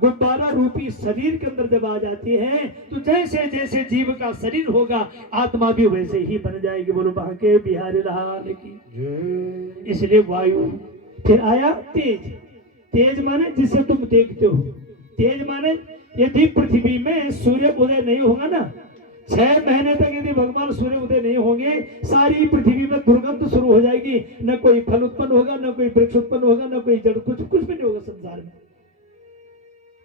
गुब्बारा रूपी शरीर के अंदर जब आ जाती है, तो जैसे जैसे जीव का शरीर होगा, आत्मा भी वैसे ही बन जाएगी। बोलो बांके बिहारी लाल की। इसलिए वायु, फिर आया तेज। तेज माने जिसे तुम देखते हो। तेज माने यदि पृथ्वी में सूर्य उदय नहीं होगा ना, 6 महीने तक यदि भगवान सूर्य उदय नहीं होंगे, सारी पृथ्वी में दुर्गंध शुरू हो जाएगी। न कोई फल उत्पन्न होगा, न कोई वृक्ष उत्पन्न होगा, न कोई जड़, कुछ भी नहीं होगा संसार में।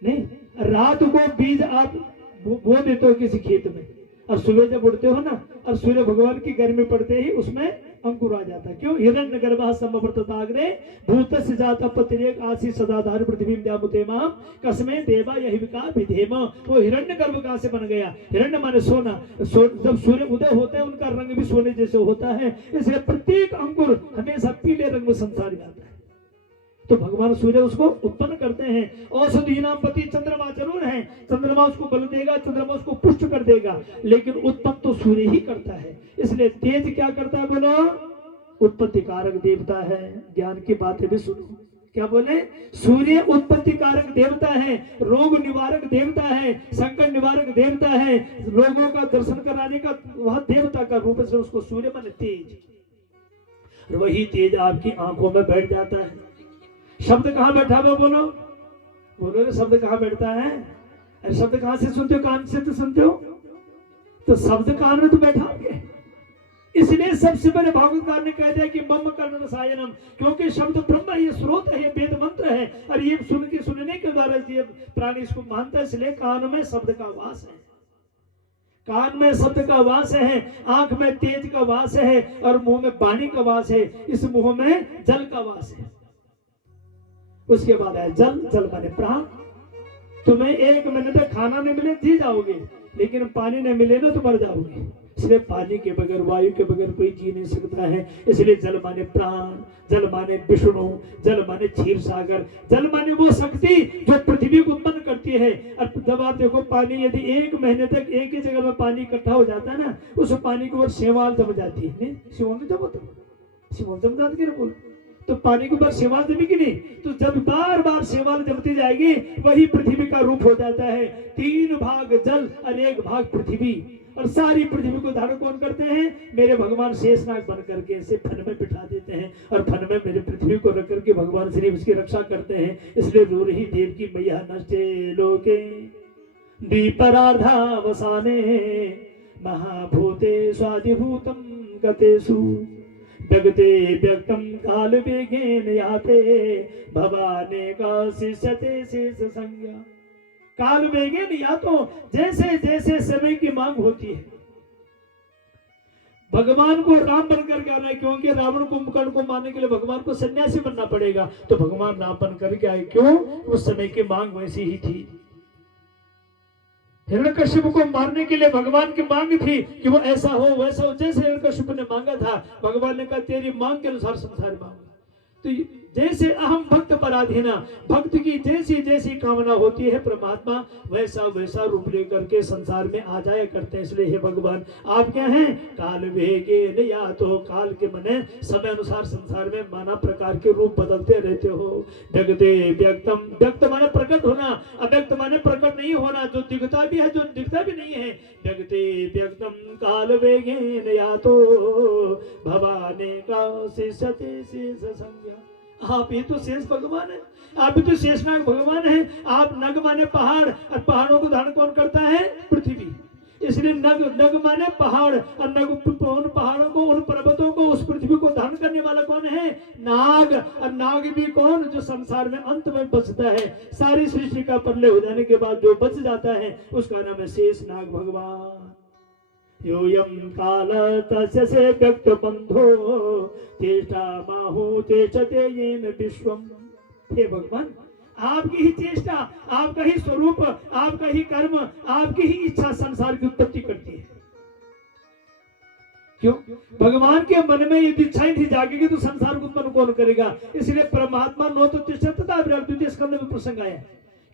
नहीं, रात को बीज आप बो देते हो किसी खेत में, और सुबह जब उठते हो ना, और सूर्य भगवान की गर्मी पड़ते ही उसमें अंकुर आ जाता है। क्यों? हिरण्य गर्भः समवर्तताग्रे भूतस्य जातः पतिरेक आसी सदाधार पृथ्वी द्यामुतेमा कस्मे देवा यही विका विधेम। वो हिरण्य गर्भ कहां से बन गया? हिरण्य माने सोना। जब सूर्य उदय होता है, उनका रंग भी सोने जैसे होता है। इसलिए प्रत्येक अंकुर हमेशा पीले रंग में संसार में आता है। तो भगवान सूर्य उसको उत्पन्न करते हैं। औषधि नाम पति चंद्रमा जरूर है, चंद्रमा उसको बल देगा, चंद्रमा उसको पुष्ट कर देगा, लेकिन उत्पन्न तो सूर्य ही करता है। इसलिए तेज क्या करता है? बोलो, उत्पत्ति कारक देवता है। ज्ञान की बातें भी सुनो। क्या बोले? सूर्य उत्पत्ति कारक देवता है, रोग निवारक देवता है, संकट निवारक देवता है, लोगों का दर्शन कराने का वह देवता का रूप से उसको सूर्य माने तेज। वही तेज आपकी आंखों में बैठ जाता है। शब्द कहां बैठा हुआ? बोलो बोलो, शब्द कहां बैठता है? अरे शब्द कहां से सुनते हो? कान से तो सुनते हो, तो शब्द कान में तो बैठाओगे। इसलिए सबसे पहले भागवतकार ने कह दिया कि मम कर्ण रसायनम, क्योंकि शब्द ब्रह्म ये स्रोत है, ये वेद मंत्र है, और ये सुनने के द्वारा ये प्राणी इसको मानता है। इसलिए कान में शब्द का वास है, कान में शब्द का वास है, आंख में तेज का वास है, और मुंह में वाणी का वास है। इस मुंह में जल का वास है। उसके बाद है जल। जल माने प्राण। तुम्हें 1 मिनट तक खाना नहीं मिले जी जाओगे, लेकिन पानी नहीं मिले ना तो मर जाओगे। इसलिए पानी के बगैर, वायु के बगैर कोई जी नहीं सकता है। इसलिए जल माने प्राण, जल माने विष्णु, जल माने क्षीर सागर, जल माने वो शक्ति जो पृथ्वी को उत्पन्न करती है। और जब आप देखो पानी यदि 1 महीने तक एक ही जगह में पानी इकट्ठा हो जाता है ना, उस पानी के ऊपर शैवाल जम जाती है। नहीं, शैवाल जम होता है, शैवाल जम जाती है। बोल तो पानी के ऊपर शैवाल जमेगी नहीं, तो जब बार बार शैवाल जमती जाएगी, वही पृथ्वी का रूप हो जाता है। 3 भाग जल और 1 भाग पृथ्वी, और सारी पृथ्वी को धारण कौन करते हैं? मेरे भगवान शेषनाग बन करके ऐसे फन में बिठा देते हैं, और फन में मेरे पृथ्वी को रख करके भगवान श्री उसकी रक्षा करते हैं। इसलिए रूरही देव की मैया नष्टे लोके द्विपरार्धावसाने महाभूते स्वादिभूतम गतेषु जगते व्यक्तम काल वेगेन याते भवाने का शिष्यते शेष संज्ञा। काल वेगेन या तो जैसे जैसे समय की मांग होती है। भगवान को राम बनकर के आना है, क्योंकि रावण कुंभकर्ण को मारने के लिए भगवान को सन्यासी बनना पड़ेगा, तो भगवान राम बन करके आए। क्यों? उस समय की मांग वैसी ही थी। हिरण्यकश्यप को मारने के लिए भगवान की मांग थी कि वो ऐसा हो वैसा हो, जैसे हिरण्यकश्यप ने मांगा था। भगवान ने कहा तेरी मांग के अनुसार संसार मांगा। तो जैसे अहम भक्त पर पराधीना। भक्त की जैसी जैसी कामना होती है परमात्मा वैसा वैसा रूप लेकर के संसार में आ जाया करते हैं। इसलिए हे भगवान आप क्या हैं? काल वेगे या तो काल के मने समय अनुसार संसार में नाना प्रकार के रूप बदलते रहते हो। व्यक्ते व्यक्तम, व्यक्त माने प्रकट होना, अव्यक्त माने प्रकट नहीं होना, जो दिखता भी है जो दिखता भी नहीं है। व्यक्ते व्यक्तम काल वेगेन या तो भवाने का शिष्यते शेष संज्ञा। आप ही तो शेष भगवान है, आप ही तो शेषनाग भगवान है। आप नग माने पहाड़, और पहाड़ों को धारण कौन करता है? पृथ्वी। इसलिए नग, नग माने पहाड़, और नग उन पहाड़ों को, उन पर्वतों को, उस पृथ्वी को धारण करने वाला कौन है? नाग। और नाग भी कौन? जो संसार में अंत में बचता है। सारी सृष्टि का प्रलय हो जाने के बाद जो बच जाता है उसका नाम है शेष नाग भगवान। योयम काल तस्य से व्यक्त बंधो चेष्टा माहु चेष्टते येन विश्वम। हे भगवान आपकी ही चेष्टा, आपका ही स्वरूप, आपका ही कर्म, आपकी ही इच्छा संसार की उत्पत्ति करती है। क्यों? भगवान के मन में यदि इच्छाएं थी जागेगी तो संसार को उत्पन्न कौन करेगा? इसलिए परमात्मा नो तो तिष्ठता विराट, द्वितीय स्कंद में प्रसंग आया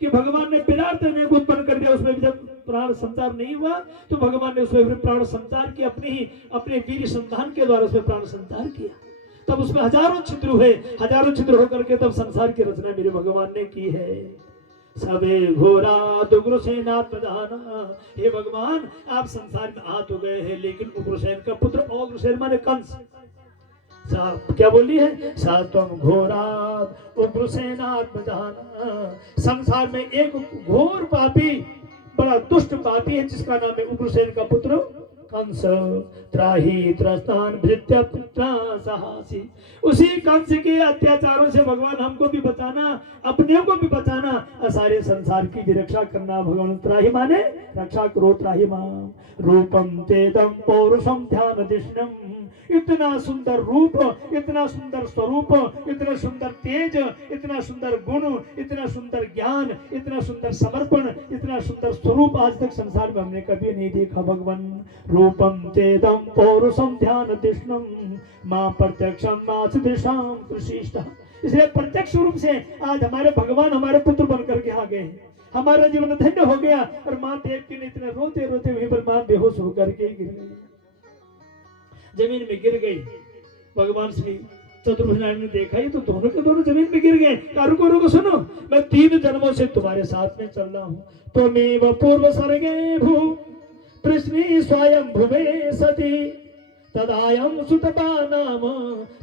कि भगवान ने विराट तनय को उत्पन्न कर दिया। उसमें जब प्राण संचार नहीं हुआ तो भगवान ने उसमें प्राण संचार किया, अपने वीर संधान के द्वारा उसमें प्राण संचार किया। तब उसमें हजारों छिद्र हुए, हजारों छिद्र होकर के तब संसार की रचना मेरे भगवान ने की है। सबे घोरा उग्रसेना प्रधाना। हे भगवान आप संसार में आ तो गए हैं, लेकिन उग्रसेन का पुत्र, उग्रसेन माने कंस, क्या बोली है? सातम घोरा उग्रसेना प्रधाना। संसार में एक घोर पापी, बड़ा दुष्ट पापी है जिसका नाम है उग्रसेन का पुत्र कंस। त्राही त्रस्तान भृत्य साहसी। उसी कंस के अत्याचारों से भगवान हमको भी बचाना, अपने को भी बचाना, और सारे संसार की भी रक्षा करना। भगवान त्राही माने रक्षा करो, त्राही माम रूपम तेदम पौरुषम ध्यान दिष्णम। इतना सुंदर रूप, इतना सुंदर स्वरूप, इतना सुंदर तेज, इतना सुंदर गुण, इतना सुंदर ज्ञान, इतना सुंदर समर्पण, इतना सुंदर स्वरूप आज तक संसार में हमने कभी नहीं देखा। भगवान रूपम तेदम पौरुषम ध्यान दिष्णम मां प्रत्यक्षम मास दिशाम प्रशिष्टा। इसलिए प्रत्यक्ष रूप से आज हमारे भगवान हमारे पुत्र बनकर के आ गए हैं। हमारा जीवन धन्य हो गया। और मां देवकी ने इतने रोते रोते वहीं पर मां बेहोश होकर के गिर गई, जमीन में गिर गई। भगवान श्री चतुर्भुज नारायण ने देखा ही तो दोनों के दोनों जमीन में गिर गए। रुको रुको सुनो, मैं 3 जन्मों से तुम्हारे साथ में चल रहा हूँ। त्वमेव पूर्व सर्गे भू पृश्नी स्वयं भुवे सती तदायम सुतपा नाम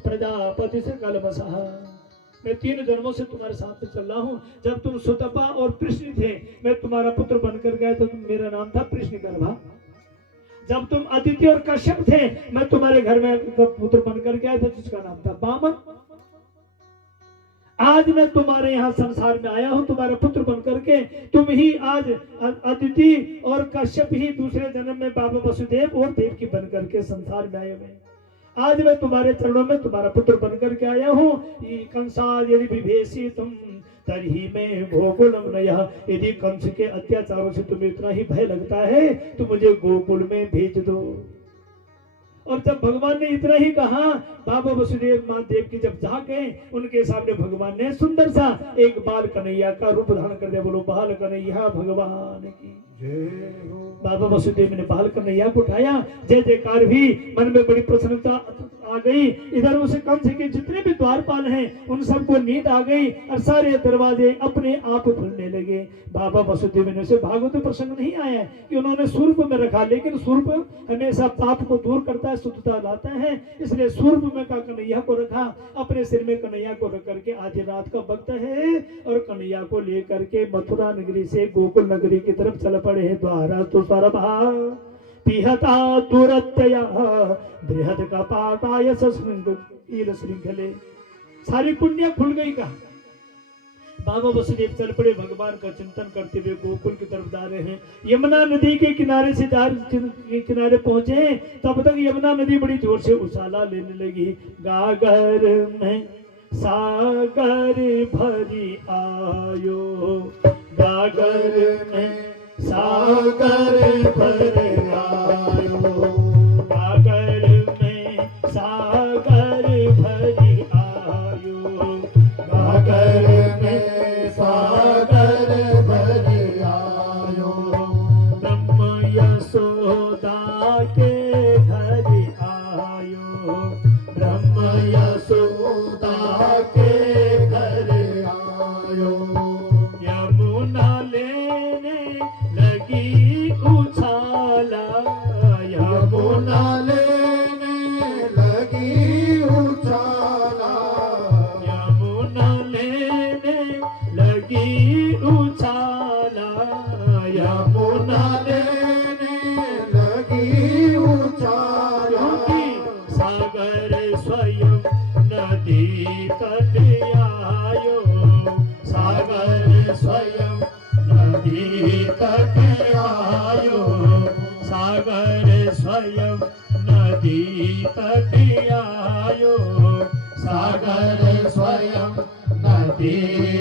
प्रजापति से कलमसः। मैं 3 जन्मों से तुम्हारे साथ में चल रहा हूँ। जब तुम सुतपा और कृष्ण थे, मैं तुम्हारा पुत्र बनकर गए तो मेरा नाम था कृष्ण गर्भा। जब तुम अदिति और कश्यप थे, मैं तुम्हारे घर में पुत्र बनकर गया था जिसका नाम था वामन। आज मैं तुम्हारे यहाँ संसार में आया हूँ तुम्हारा पुत्र बनकर के। तुम ही आज अदिति और कश्यप ही दूसरे जन्म में बाबा वसुदेव और देवकी बनकर के संसार में आए हुए। आज मैं तुम्हारे चरणों में तुम्हारा पुत्र बनकर के आया हूँ। कंसा यदि विभेषी तुम तरही में गोकुलम नया। यदि कंस के अत्याचारों से तुम्हें इतना ही भय लगता है तो मुझे गोकुल में भेज दो। और जब भगवान ने इतना ही कहा, बाबा वसुदेव मां देवकी जब जागे, उनके सामने भगवान ने सुंदर सा एक बाल कन्हैया का रूप धारण कर दिया। बोलो बाल कन्हैया भगवान की जय हो। बाबा वसुदेव ने बाल कन्हैया को उठाया, जय जयकार भी, मन में बड़ी प्रसन्नता आ गई। इधर उस कंस के जितने भी द्वारपाल हैं उन सबको नींद आ गई और सारे दरवाजे अपने आप खुलने लगे। बाबा वसुदेव ने से भागवत प्रसंग नहीं आया कि उन्होंने सूर्प में रखा, लेकिन सूर्प हमेशा पाप को दूर करता है, शुद्धता लाता है। इसलिए सूर्प में का कन्हैया को रखा, अपने सिर में कन्हैया को रख करके आधी रात का वक्त है और कन्हैया को लेकर के मथुरा नगरी से गोकुल नगरी की तरफ चल पड़े हैं। द्वारा तो सरभा पिहता दुरत्यया बृहद कपाटाय श्रृंखले। सारी कुंडियां खुल गई। का बाबा वसुदेव चल पड़े, भगवान का चिंतन करते हुए गोकुल की तरफ जा रहे हैं। यमुना नदी के किनारे से किनारे पहुंचे, तब तक यमुना नदी बड़ी जोर से उछाला लेने लगी। गागर में सागर भरी आयो, गागर में सागर भरी आयो, गागर में सागर भरी आयो, गागर लगी उछाला, यमुना लेने लगी उछाला, सागर स्वयं नदी तट आयो, सागर स्वयं नदी तट आयो, सागर स्वयं नदी तट आयो, सागर स्वयं नदी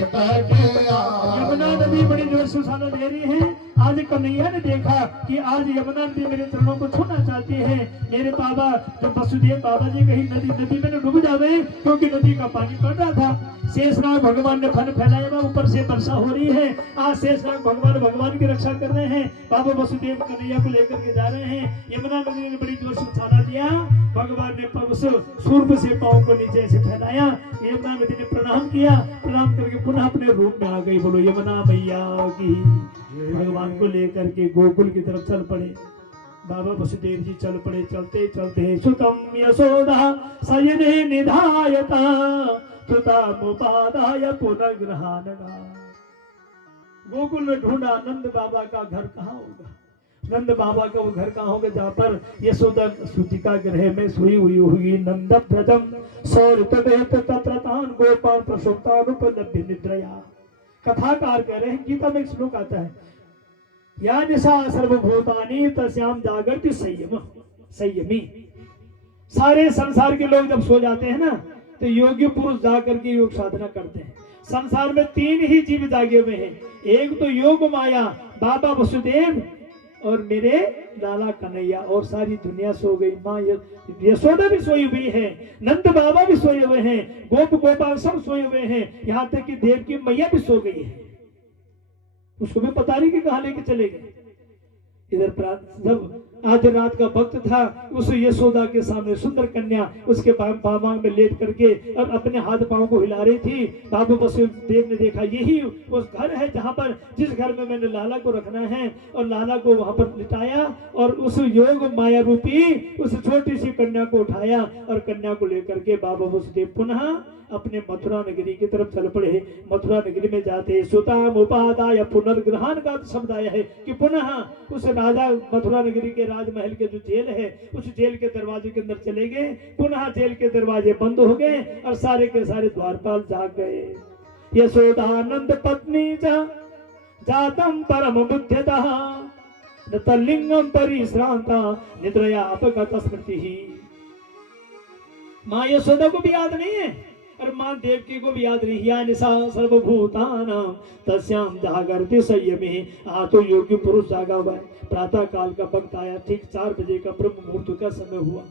तट यमुना आयो। नदी बड़ी जोर से उछाला दे रही है। आज कन्हैया ने देखा कि आज यमुना नदी मेरे चरणों को छूना चाहती है। मेरे बाबा जो वसुदेव बाबा जी कहीं नदी में डूब जावे, क्योंकि नदी का पानी पड़ रहा था। शेषनाग भगवान ने फन फैलाया हुआ, ऊपर से वर्षा हो रही है। आज शेषनाग भगवान की रक्षा कर रहे हैं। बाबा वसुदेव कन्हैया को लेकर के जा रहे हैं। यमुना नदी ने बड़ी जोर से उछाला दिया। भगवान ने सूर्प से पांव को नीचे से फैलाया। यमुना नदी ने प्रणाम किया, प्रणाम करके पुनः अपने रूप में आ गई। बोलो यमुना मैया की। भगवान को लेकर के गोकुल की तरफ चल पड़े। बाबा वसुदेव जी चल पड़े। चलते चलते सुतम यशोदा सयने निधायता सुतामुपादाय पुनर्ग्रहानगा। गोकुल में ढूंढा, नंद बाबा का घर कहाँ होगा। नंद बाबा का वो घर कहाँ होगा जहाँ पर यशोदा सूतिका ग्रह में सोई हुई होगी। नंद व्रजम सौरित तत्रतान गोपाल प्रसुप्तानुपलब्धि निद्रया। कथाकार कह रहे हैं, गीता में एक श्लोक आता है, या निशा सर्वभूतानि तस्याम जागर्ति संयम संयमी। सारे संसार के लोग जब सो जाते हैं ना, तो योगी पुरुष जाकर के योग साधना करते हैं। संसार में तीन ही जीव जागे हुए हैं। एक तो योग माया बाबा वसुदेव और मेरे लाला कन्हैया, और सारी दुनिया सो गई। माँ यशोदा भी सोई हुई है, नंद बाबा भी सोए हुए हैं, गोप गोपाल सब सोए हुए हैं, यहाँ तक कि देव की मैया भी सो गई है। उसको भी पता नहीं कि कहाँ लेके चले गए। इधर जब आधी रात का वक्त था, उस यशोदा के सामने सुंदर कन्या उसके पामांग में लेट करके और अपने हाथ पांव को हिला रही थी। बाबू वसुदेव ने देखा यही उस घर है जहां पर, जिस घर में मैंने लाला को रखना है, और लाला को वहां पर लिटाया और उस योग माया रूपी उस छोटी सी कन्या को उठाया और कन्या को लेकर के बाबा वसुदेव पुनः अपने मथुरा नगरी की तरफ चल पड़े। मथुरा नगरी में जाते सुताम उपादाय पुनर्ग्रहण का शब्द आया है कि पुनः उस राजा मथुरा नगरी के राजमहल के जो जेल है, उस जेल के दरवाजे के अंदर चले गए। पुनः जेल के दरवाजे बंद हो गए और सारे के सारे द्वारपाल जाग गए। यशोदानंद पत्नी जातम परम बुद्ध्यतः न तल्लिंगम परिश्रांता निद्रया अपगत स्मृति। माँ यशोदा को भी याद नहीं है और मां देवकी को भी याद नहीं। या निशा सर्वभूतानां तस्याम जागर्ति संयमे। आ तो योगी पुरुष जागा हुआ है। प्रातः काल का वक्त आया, ठीक 4 बजे का ब्रह्म मुहूर्त का समय हुआ।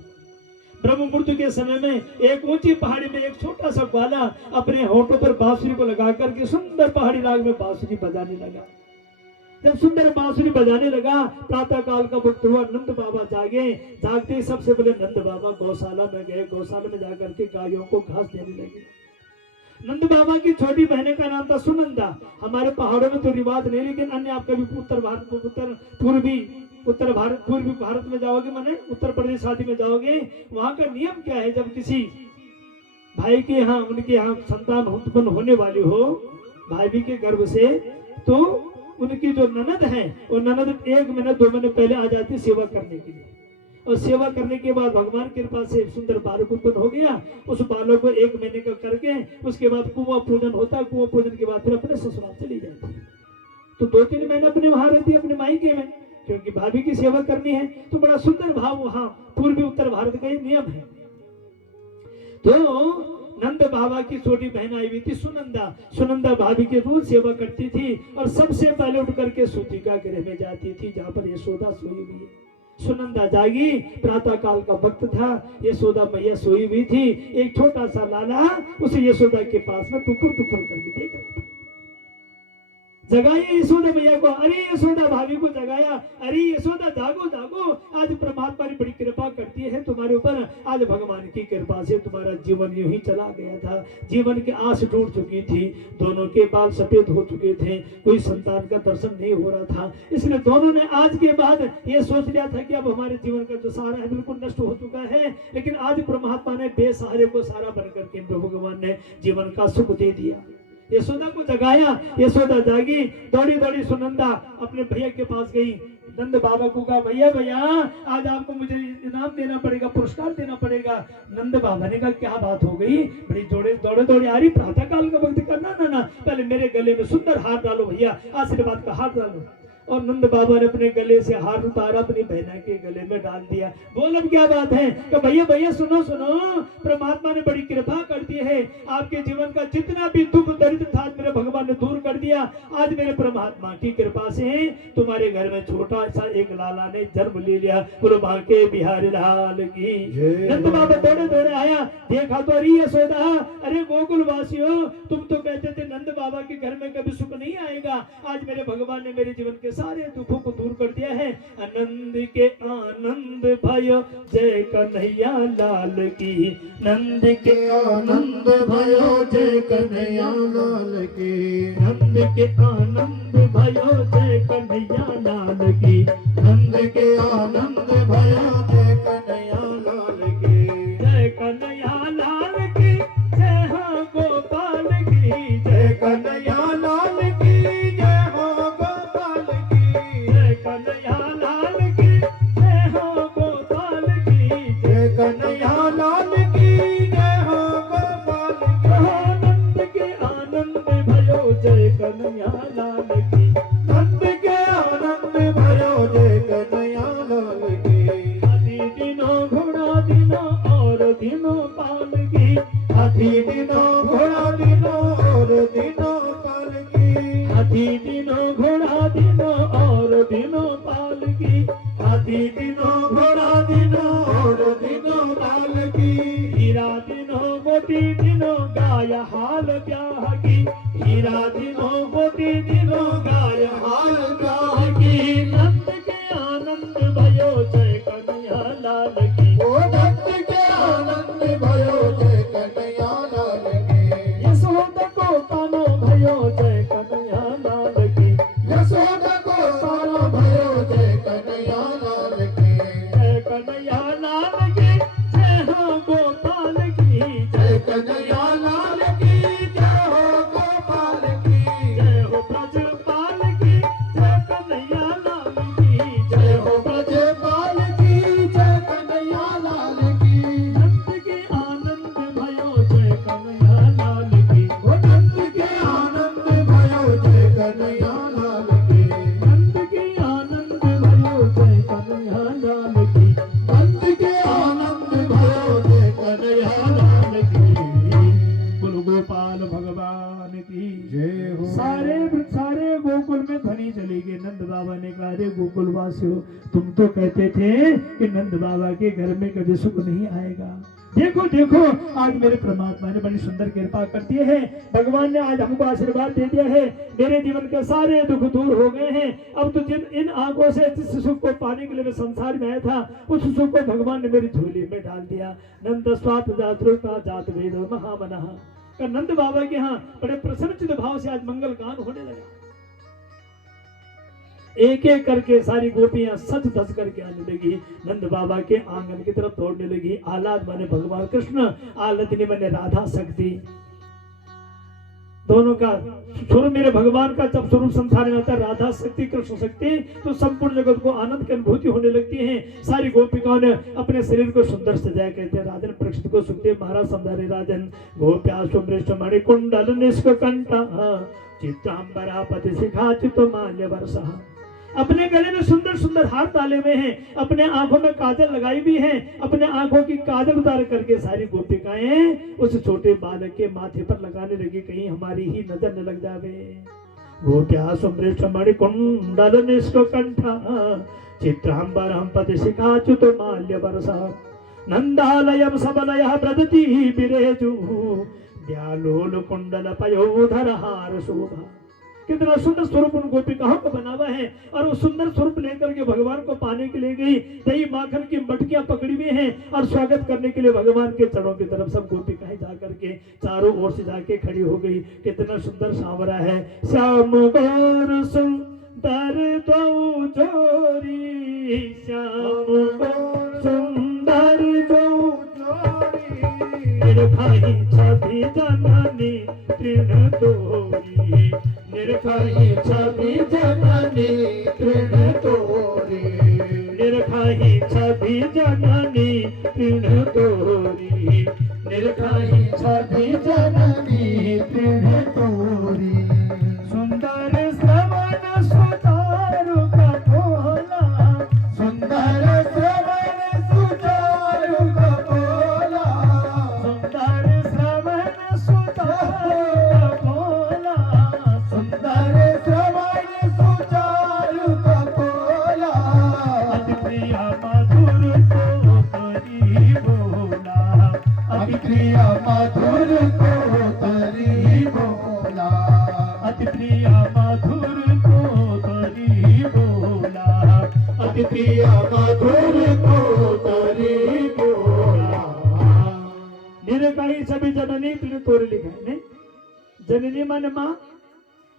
ब्रह्म मुहूर्त के समय में एक ऊंची पहाड़ी में एक छोटा सा ग्वाला अपने होठों पर बांसुरी को लगा करके सुंदर पहाड़ी राग में बांसुरी बजाने लगा। जब सुंदर बांसुरी बजाने लगा, प्रातः काल का वक्त हुआ, नंद बाबा जागे। जागते ही सबसे पहले नंद बाबा गौशाला में गए। गौशाला में जाकर के गायों को घास देने लगे। नंद बाबा की छोटी बहन का नाम था सुनंदा। हमारे पहाड़ों में तो रिवाज नहीं, लेकिन अन्य आप कभी पूर्वी भारत में जाओगे, माने उत्तर प्रदेश आदि में जाओगे, वहां का नियम क्या है, जब किसी भाई के यहाँ उनके यहाँ संतान उत्पन्न होने वाली हो भाई के गर्भ से, तो उनकी जो ननद है वो ननद 1 महीने 2 महीने पहले आ जाती सेवा करने के लिए। और सेवा करने के बाद भगवान की कृपा से सुंदर बालक उत्पन्न हो गया। उस बालक को 1 महीने का करके उसके बाद कुआं पूजन होता है। कुआं पूजन के बाद फिर अपने ससुराल चली जाती है। तो 2-3 महीने अपने वहां रहती है, अपने मायके में, क्योंकि भाभी की सेवा करनी है। तो बड़ा सुंदर भाव वहां पूर्वी उत्तर भारत का ये नियम है। तो नंद बाबा की छोटी बहन आई हुई थी सुनंदा। सुनंदा भाभी की रोज सेवा करती थी और सबसे पहले उठ करके सूतिका गृह में जाती थी जहां पर यशोदा सोई हुई है। सुनंदा जागी, प्रातः काल का वक्त था, यशोदा मैया सोई हुई थी। एक छोटा सा लाला उस यशोदा के पास में टुकुर टुकुर करके देख रहा था। जगाया यशोदा मैया को, अरे यशोदा भाभी को जगाया, अरे यशोदा जागो जागो, आज परमात्मा ने बड़ी कृपा करती है तुम्हारे ऊपर। आज भगवान की कृपा से तुम्हारा जीवन यूं ही चला गया था। जीवन की आस टूट चुकी थी, दोनों के बाल सफेद हो चुके थे, कोई संतान का दर्शन नहीं हो रहा था। इसलिए दोनों ने आज के बाद ये सोच लिया था कि अब हमारे जीवन का जो सहारा है बिल्कुल नष्ट हो चुका है। लेकिन आज परमात्मा ने बेसहारे को सहारा बनकर के भगवान ने जीवन का सुख दे दिया। यशोदा को जगाया, यशोदा जागी, दौड़ी दौड़ी सुनंदा अपने भैया के पास गई। नंद बाबा को कहा, भैया भैया आज आपको मुझे इनाम देना पड़ेगा, पुरस्कार देना पड़ेगा। नंद बाबा ने कहा, क्या बात हो गई? बड़ी दौड़े दौड़े आ रही, प्रातः काल का वक्त करना ना, पहले मेरे गले में सुंदर हार डालो भैया, आशीर्वाद का हार डालो। और नंद बाबा ने अपने गले से हार उतारा, अपनी बहना के गले में डाल दिया। बोल अब क्या बात है? कि भैया भैया सुनो सुनो, परमात्मा ने बड़ी कृपा कर दी है, आपके जीवन का जितना भी दुख दर्द था मेरे भगवान ने दूर कर दिया। आज मेरे परमात्मा की कृपा से तुम्हारे घर में छोटा सा एक लाला ने जन्म ले लिया। बोलो बांके बिहारी लाल की। नंद बाबा दौड़े दौड़े आया, देखा तो अरे यशोदा, अरे गोकुल वासियों, तुम तो कहते थे नंद बाबा के घर में कभी सुख नहीं आएगा। आज मेरे भगवान ने मेरे जीवन के सारे दुखों को दूर कर दिया है। आनंद के आनंद भयो जय कन्हैया लाल की। नंद के आनंद भयो जय कन्हैया लाल की। नंद के आनंद भयो जय कन्हैया लाल की। नंद के आनंद भयो जय कन्हैया लाल की। जय कन्हैया लाल की, जय हो गोपाल की। जय कन्हैया लाल की, जय हो गोपाल की। जय कन्हैया लाल की, जय हो गोपाल की। जय कन्हैया लाल की, जय हो गोपाल की। आनंद के आनंद भयो जय कन्हैया लाल की। नंद के आनंद भयो जय कन्हैया लाल की। हाथी दिनों घोड़ा दिनों और दिनों पाल की। हाथी दिनों घोड़ा दिनों और दिनों पाल की। हाथी दिनों घोड़ा दिनों और दिनों पाल की। हाथी दिनों घोड़ा दिनों और दिनों पाल की। हीरा दिनों मोती दिनों गाय हाल ब्याह की। हीरा दिनों मोती दिनों गाय हाल ब्याह की। नंद के आनंद भयो जय कन्हैया लाल की। ओ नंद के आनंद भयो जय कन्हैया लाल की। यशोदा को पानो भयो जय कन्हैया लाल की। यशोदा को पालो भयो जय कन्हैया लाल की। जय कन्हैया लाल की, जय हो गोपाल की। जय कन्हैया लाल की, जय हो गोपाल की। जय हो ब्रजपाल की, जय कन्हैया लाल की। जय हो ब्रजपाल की, जय कन्हैया लाल की। नंद के आनंद भयो जय कन्हैया लाल की। ओ नंद के आनंद भयो जय कन्हैया लाल की। नंद के आनंद भयो जय कन्हैया लाल की। नंद के आनंद भयो जय कन्हैया लाल की। बोलो गोपाल भगवान की जय हो। सारे गोकुल में ध्वनि चली गई। नंद बाबा ने कहा, अरे गोकुल वासियों, तुम तो कहते थे कि नंद बाबा के घर में कभी सुख नहीं आएगा। देखो देखो, आज मेरे परमात्मा ने बड़ी सुंदर कृपा कर दी है। भगवान ने आज हमको आशीर्वाद दे दिया है, मेरे जीवन के सारे दुख दूर हो गए हैं। अब तो जिन इन आंखों से जिस सुख को पाने के लिए मैं संसार में आया था, उस सुख को भगवान ने मेरी झोली में डाल दिया। नंद स्वात जातृता जात भेद महामनः का नंद बाबा के यहाँ बड़े प्रसन्नचित भाव से आज मंगल गान होने लगा। एक एक करके सारी गोपियां सज धज करके आने लगी, नंद बाबा के आंगन की तरफ दौड़ने लगी। आह्लाद माने भगवान कृष्ण, आह्लादिनी माने राधा शक्ति। दोनों का स्वरूप, मेरे भगवान का जब स्वरूप संसार में आता है राधा शक्ति कृष्ण शक्ति, तो संपूर्ण जगत को आनंद की अनुभूति होने लगती है। सारी गोपिकाओं ने अपने शरीर को सुंदर सजाया। कहते हैं राजन परीक्षित को सुखदेव महाराज समझारे, राजन गोप्या मणि कुंडल निष्कंठ चित्रांबरा पति शिखाचित माल्य वर्षा। अपने गले में सुंदर सुंदर हार डाले हुए हैं, अपने आंखों में काजल लगाई भी है। अपने आंखों की काजल उतार करके सारी गोपिकाएं उस छोटे बालक के माथे पर लगाने लगी, कहीं हमारी ही नजर न लग जावे। गोप्या सुमृष्टमणि कुंडल निष्कंठ चित्रांबरम पति शिखाच्युत माल्य वर्षा। नंदालयम सबलयः ब्रजति बिरेजु व्यालोल कुंडल पयोधर हार शोभा। कितना सुंदर स्वरूप उन गोपिकाओं को बना हुआ है, और वो सुंदर स्वरूप लेकर के भगवान को पाने के लिए गई। दही माखन की मटकियां पकड़ी हुई हैं, और स्वागत करने के लिए भगवान के चरणों की तरफ सब गोपिकाएं जा करके चारों ओर से जाके खड़ी हो गई। कितना सुंदर सांवरा है। श्याम गौर सुंदर दो जोरी, श्याम गौर सुंदर दो जोरी। निर्खाही छवि जननी तृण तोरी, निर्खाही छवि जननी तृण तोरी, निर्खाही छवि जननी तृण तोरी, निर्खाही छवि जननी तृण तोरी। सुंदर श्रवण सुचारु कपोला, सुंदर श्रवण सुचारु कपोला, सुंदर श्रवण सुचारु कपोला, सुंदर श्रवण सुचारु कपोला। अति प्रिय मधुर को तरी बोला, अति प्रिय मधुर को तरी बोला, अति प्रिय मधुर को तरी बोला, अति प्रिय मधुर को तरी बोला। निर्खाही छवि जननी तृण तोरी लिखा है ने। जननी माने माँ,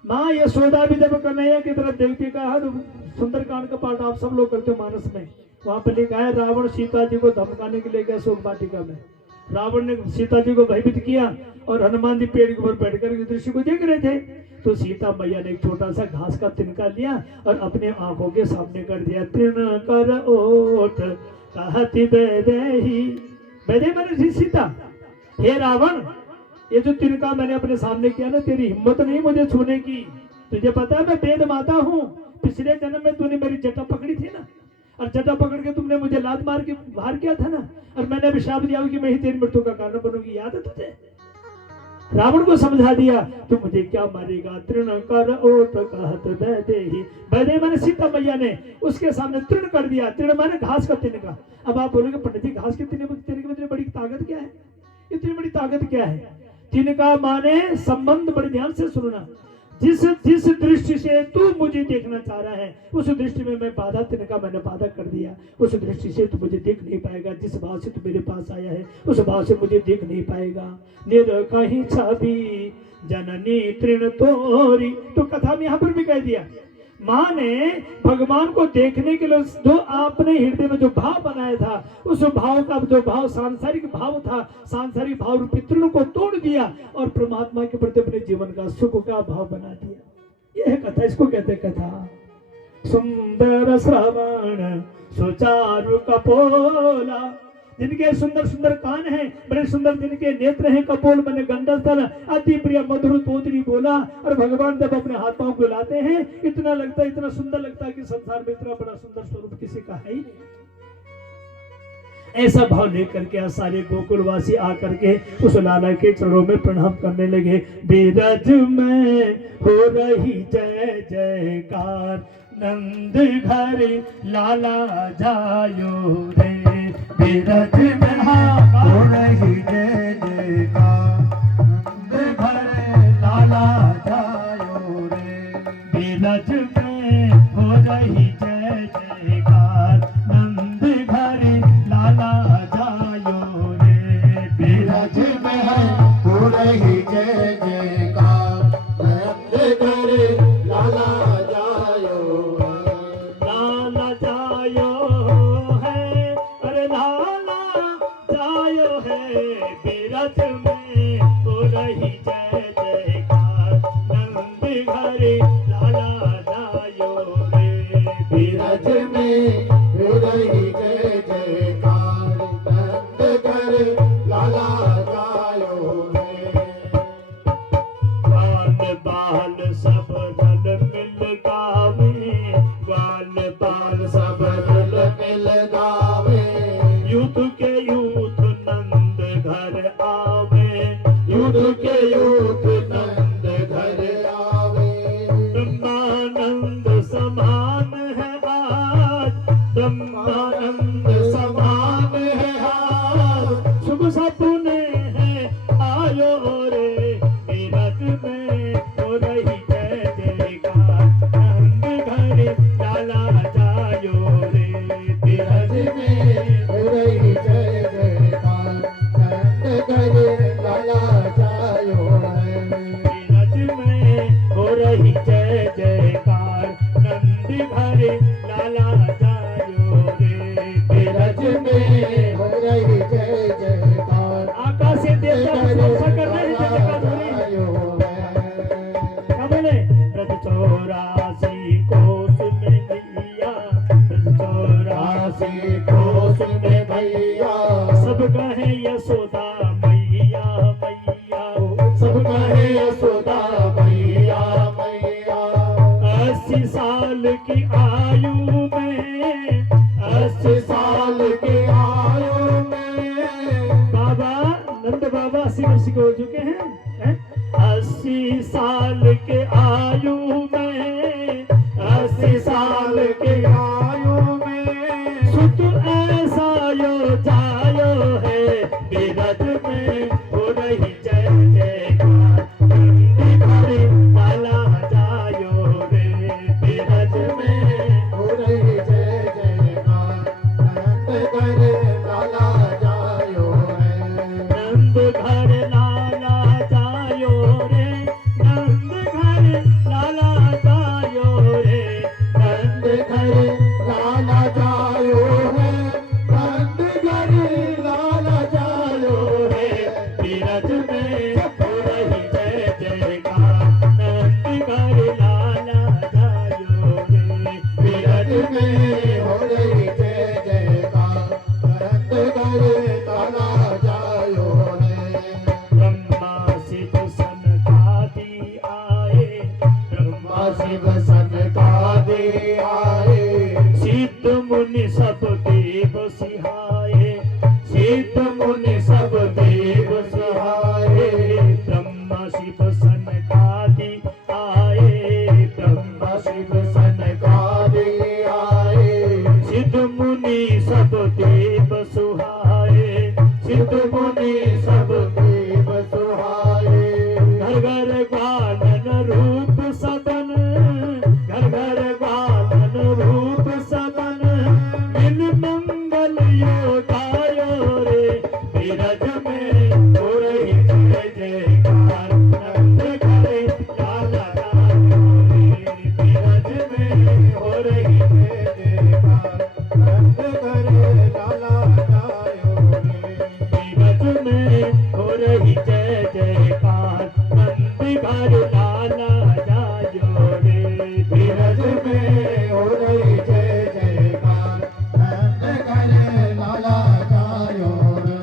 माँ यशोदा भी जब कन्हैया की तरफ देखती कहा तो सुंदरकांड का पाठ आप सब लोग करते हो मानस में, वहां पर लिखा है रावण सीता जी को धमकाने के लिए गया शोक वाटिका में। रावण ने सीता जी को भयभीत किया और हनुमान जी पेड़ के ऊपर बैठकर इस दृश्य को देख रहे थे। तो सीता मैया ने एक छोटा सा घास का तिनका लिया और अपने आंखों के सामने कर दिया। तृण कर ओठ कहती वैदेही, वैदेही मैंने सीता, हे रावण ये जो तिनका मैंने अपने सामने किया ना, तेरी हिम्मत नहीं मुझे छूने की। तुझे पता है मैं वेद माता हूँ, पिछले जन्म में तूने मेरी जटा पकड़ी थी ना, और जटा पकड़ के तुमने मुझे लात मार के बाहर किया था ना, और मैंने अभिशाप दिया कि मैं ही तेरी मृत्यु का कारण बनूंगी, याद है तुझे? रावण को समझा दिया तू मुझे क्या मारेगा। तृण कर ओट कहत वैदेही, वैदेही माने सीता मैया ने उसके सामने तृण कर दिया। तृण माने घास का तिनका। अब आप बोलोगे पंडित जी घास के तिनके में इतनी बड़ी ताकत क्या है, इतनी बड़ी ताकत क्या है? तिनका माने संबंध, बड़े ध्यान से सुनना। जिस दृष्टि से तू मुझे देखना चाह रहा है उस दृष्टि में मैं बाधा, तिनका मैंने बाधा कर दिया। उस दृष्टि से तू मुझे देख नहीं पाएगा। जिस भाव से तू मेरे पास आया है उस भाव से मुझे देख नहीं पाएगा। निर्खाही छवि जननी तृण तोरी, तो कथा में यहाँ पर भी कह दिया। माँ ने भगवान को देखने के लिए जो आपने हृदय में जो भाव बनाया था, उस भाव का जो भाव सांसारिक भाव था, सांसारिक भाव रूपी तृण को तोड़ दिया और परमात्मा के प्रति अपने जीवन का सुख का भाव बना दिया। यह कथा, इसको कहते कथा। सुंदर श्रवण सुचारु कपोला, जिनके सुंदर सुंदर कान हैं, बड़े सुंदर जिनके नेत्र हैं, कपोल बने गंडल तल, अति प्रिय मधुर तोतरी बोला। और भगवान जब अपने हाथ पांव को हिलाते हैं इतना लगता है, इतना सुंदर लगता है कि संसार में इतना बड़ा सुंदर स्वरूप किसी का है ही नहीं। ऐसा भाव लेकर के सारे गोकुलवासी आकर के उस लाला के चरणों में प्रणाम करने लगे। बीरज में हो रही जय जयकार, नंद घर लाला जायो रे। बीरज में हो रही जय जयकार, नंद घर लाला जायो रे। बीरज में हो रही जय जयकार, नंद घर लाला जायो रे। बीरज में हो रही जय जयकार, नंद घर लाला जायो, लाला जायो है, अरे लाला जायो है। बीरज में हो रही जय जयकार, नंद घर लाला जायो रे। बीरज में हो रही जय जयकार, नंद घर लाला जायो रे। ग्वाल बाल सब दल मिल गावे, ग्वाल बाल सब दल मिल गावे। युद्ध के युद्ध नंद घर आवे, युद्ध के युद्ध नंद घर आवे। ब्रह्मानंद समान है आज, ब्रह्मानंद समान है आज। शुभ सपने हैं आयो रे। बीरज में हो रही जय जयकार, 84 कोस में भैया, ब्रज 84 कोस में भैया, सब कहे यशोदा मैया मैया, सब कहे यशोदा मैया मैया। 80 साल की आयु में, 80 साल की आयु में बाबा नंद बाबा 80 वर्ष के हो चुके हैं। 80 साल के आयु में, 80 साल के आयु में सुत ऐसा यो जायो है, बिरज में हो रही जय जयकार, नंदी घरे लाला जायो रे, बिरज में हो रही जय जयकार, नंद करे लाला जायो है। नंद घर लाला जायो रे, नंद घर लाला जायो रे, नंद घर लाला जायो है, नंद करे लाला जायो है। बिरज में हो रही जय जयकार, नंद घर लाला जायो रे, बिरज में हो रही जय जयकार, नंद करे लाला जायो है। ब्रह्मा शिव सनकादि आए, ब्रह्मा शिव सनकादि आए, सिद्ध मुनि सब देव सिहाए, सिद्ध मुनि सब देव सिहाए, ब्रह्मा शिव सनकादि आए, ब्रह्मा शिव सनकादि आए, सिद्ध मुनि सब देव सुहाए, सिद्ध मुनि सब देव सुहाए। घर घर गानन रूप सदन, घर घर गानन रूप सदन, बिन मंगल यो गायो रे, बिरज में हो रही जय जयकार, नंद घरे लाला जायो रे, बिरज में हो रही जय जयकार, नंद करे लाला जायो रे। बिरज में हो रही जय जयकार, नंद घर लाला जायो रे, बिरज में हो रही जय जयकार, नंद करे लाला जायो रे।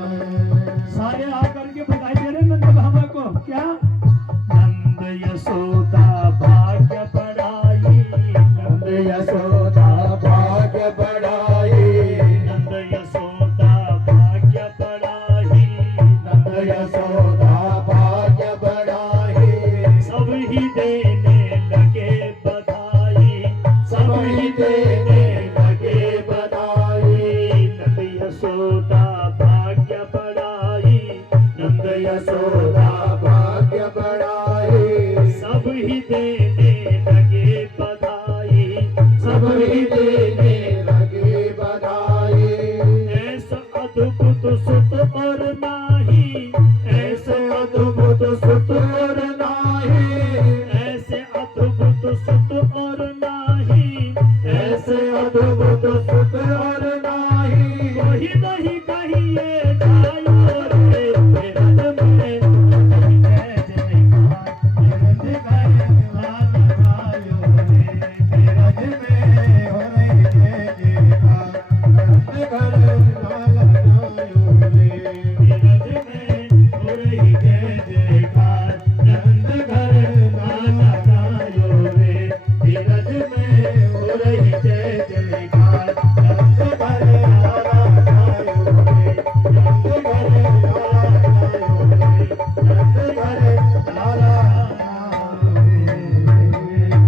सारे आकर के बधाई दे रहे नंद बाबा को। क्या नंद यशोदा भाग्य बढ़ाई, नंद यशोदा भाग्य बढ़ाई, नंद यशोदा भाग्य बढ़ाई, नंद यशोदा भाग्य बढ़ाई, सब ही देने लगे बधाई, सब ही देने लगे बधाई, नंद यशोदा भाग्य बढ़ाई, नंद यशोदा भाग्य बढ़ाई, सब ही देने लगे बधाई, सब ही देने लगे बधाई। ऐसा अद्भुत सुत और नाही, ऐसे अद्भुत सुत और नाही, ऐसे अद्भुत सुत और नाही, ऐसे अद्भुत सुत और नाही। वही नहीं कहिए जायो रे, बिरज में जय जयकार, बिरज में लाला जायो रे, बिरज में हो रही जय जयकार, नंद घर लाला जायो रे। बिरज में हो रही जय जयकार, नंद घर लाला जायो रे, बिरज में हो रही जय जयकार, नंद घर लाला जायो रे, नंद घर लाला जायो रे, नंद घर लाला जायो रे।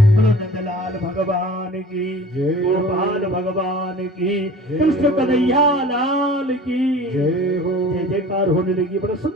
बोलो नंदलाल भगवान की, जय हो। गोपाल भगवान की, जय कृष्ण हो। कन्हैया लाल की जय हो। जय जयकार होने लगी। बड़ा सुंदर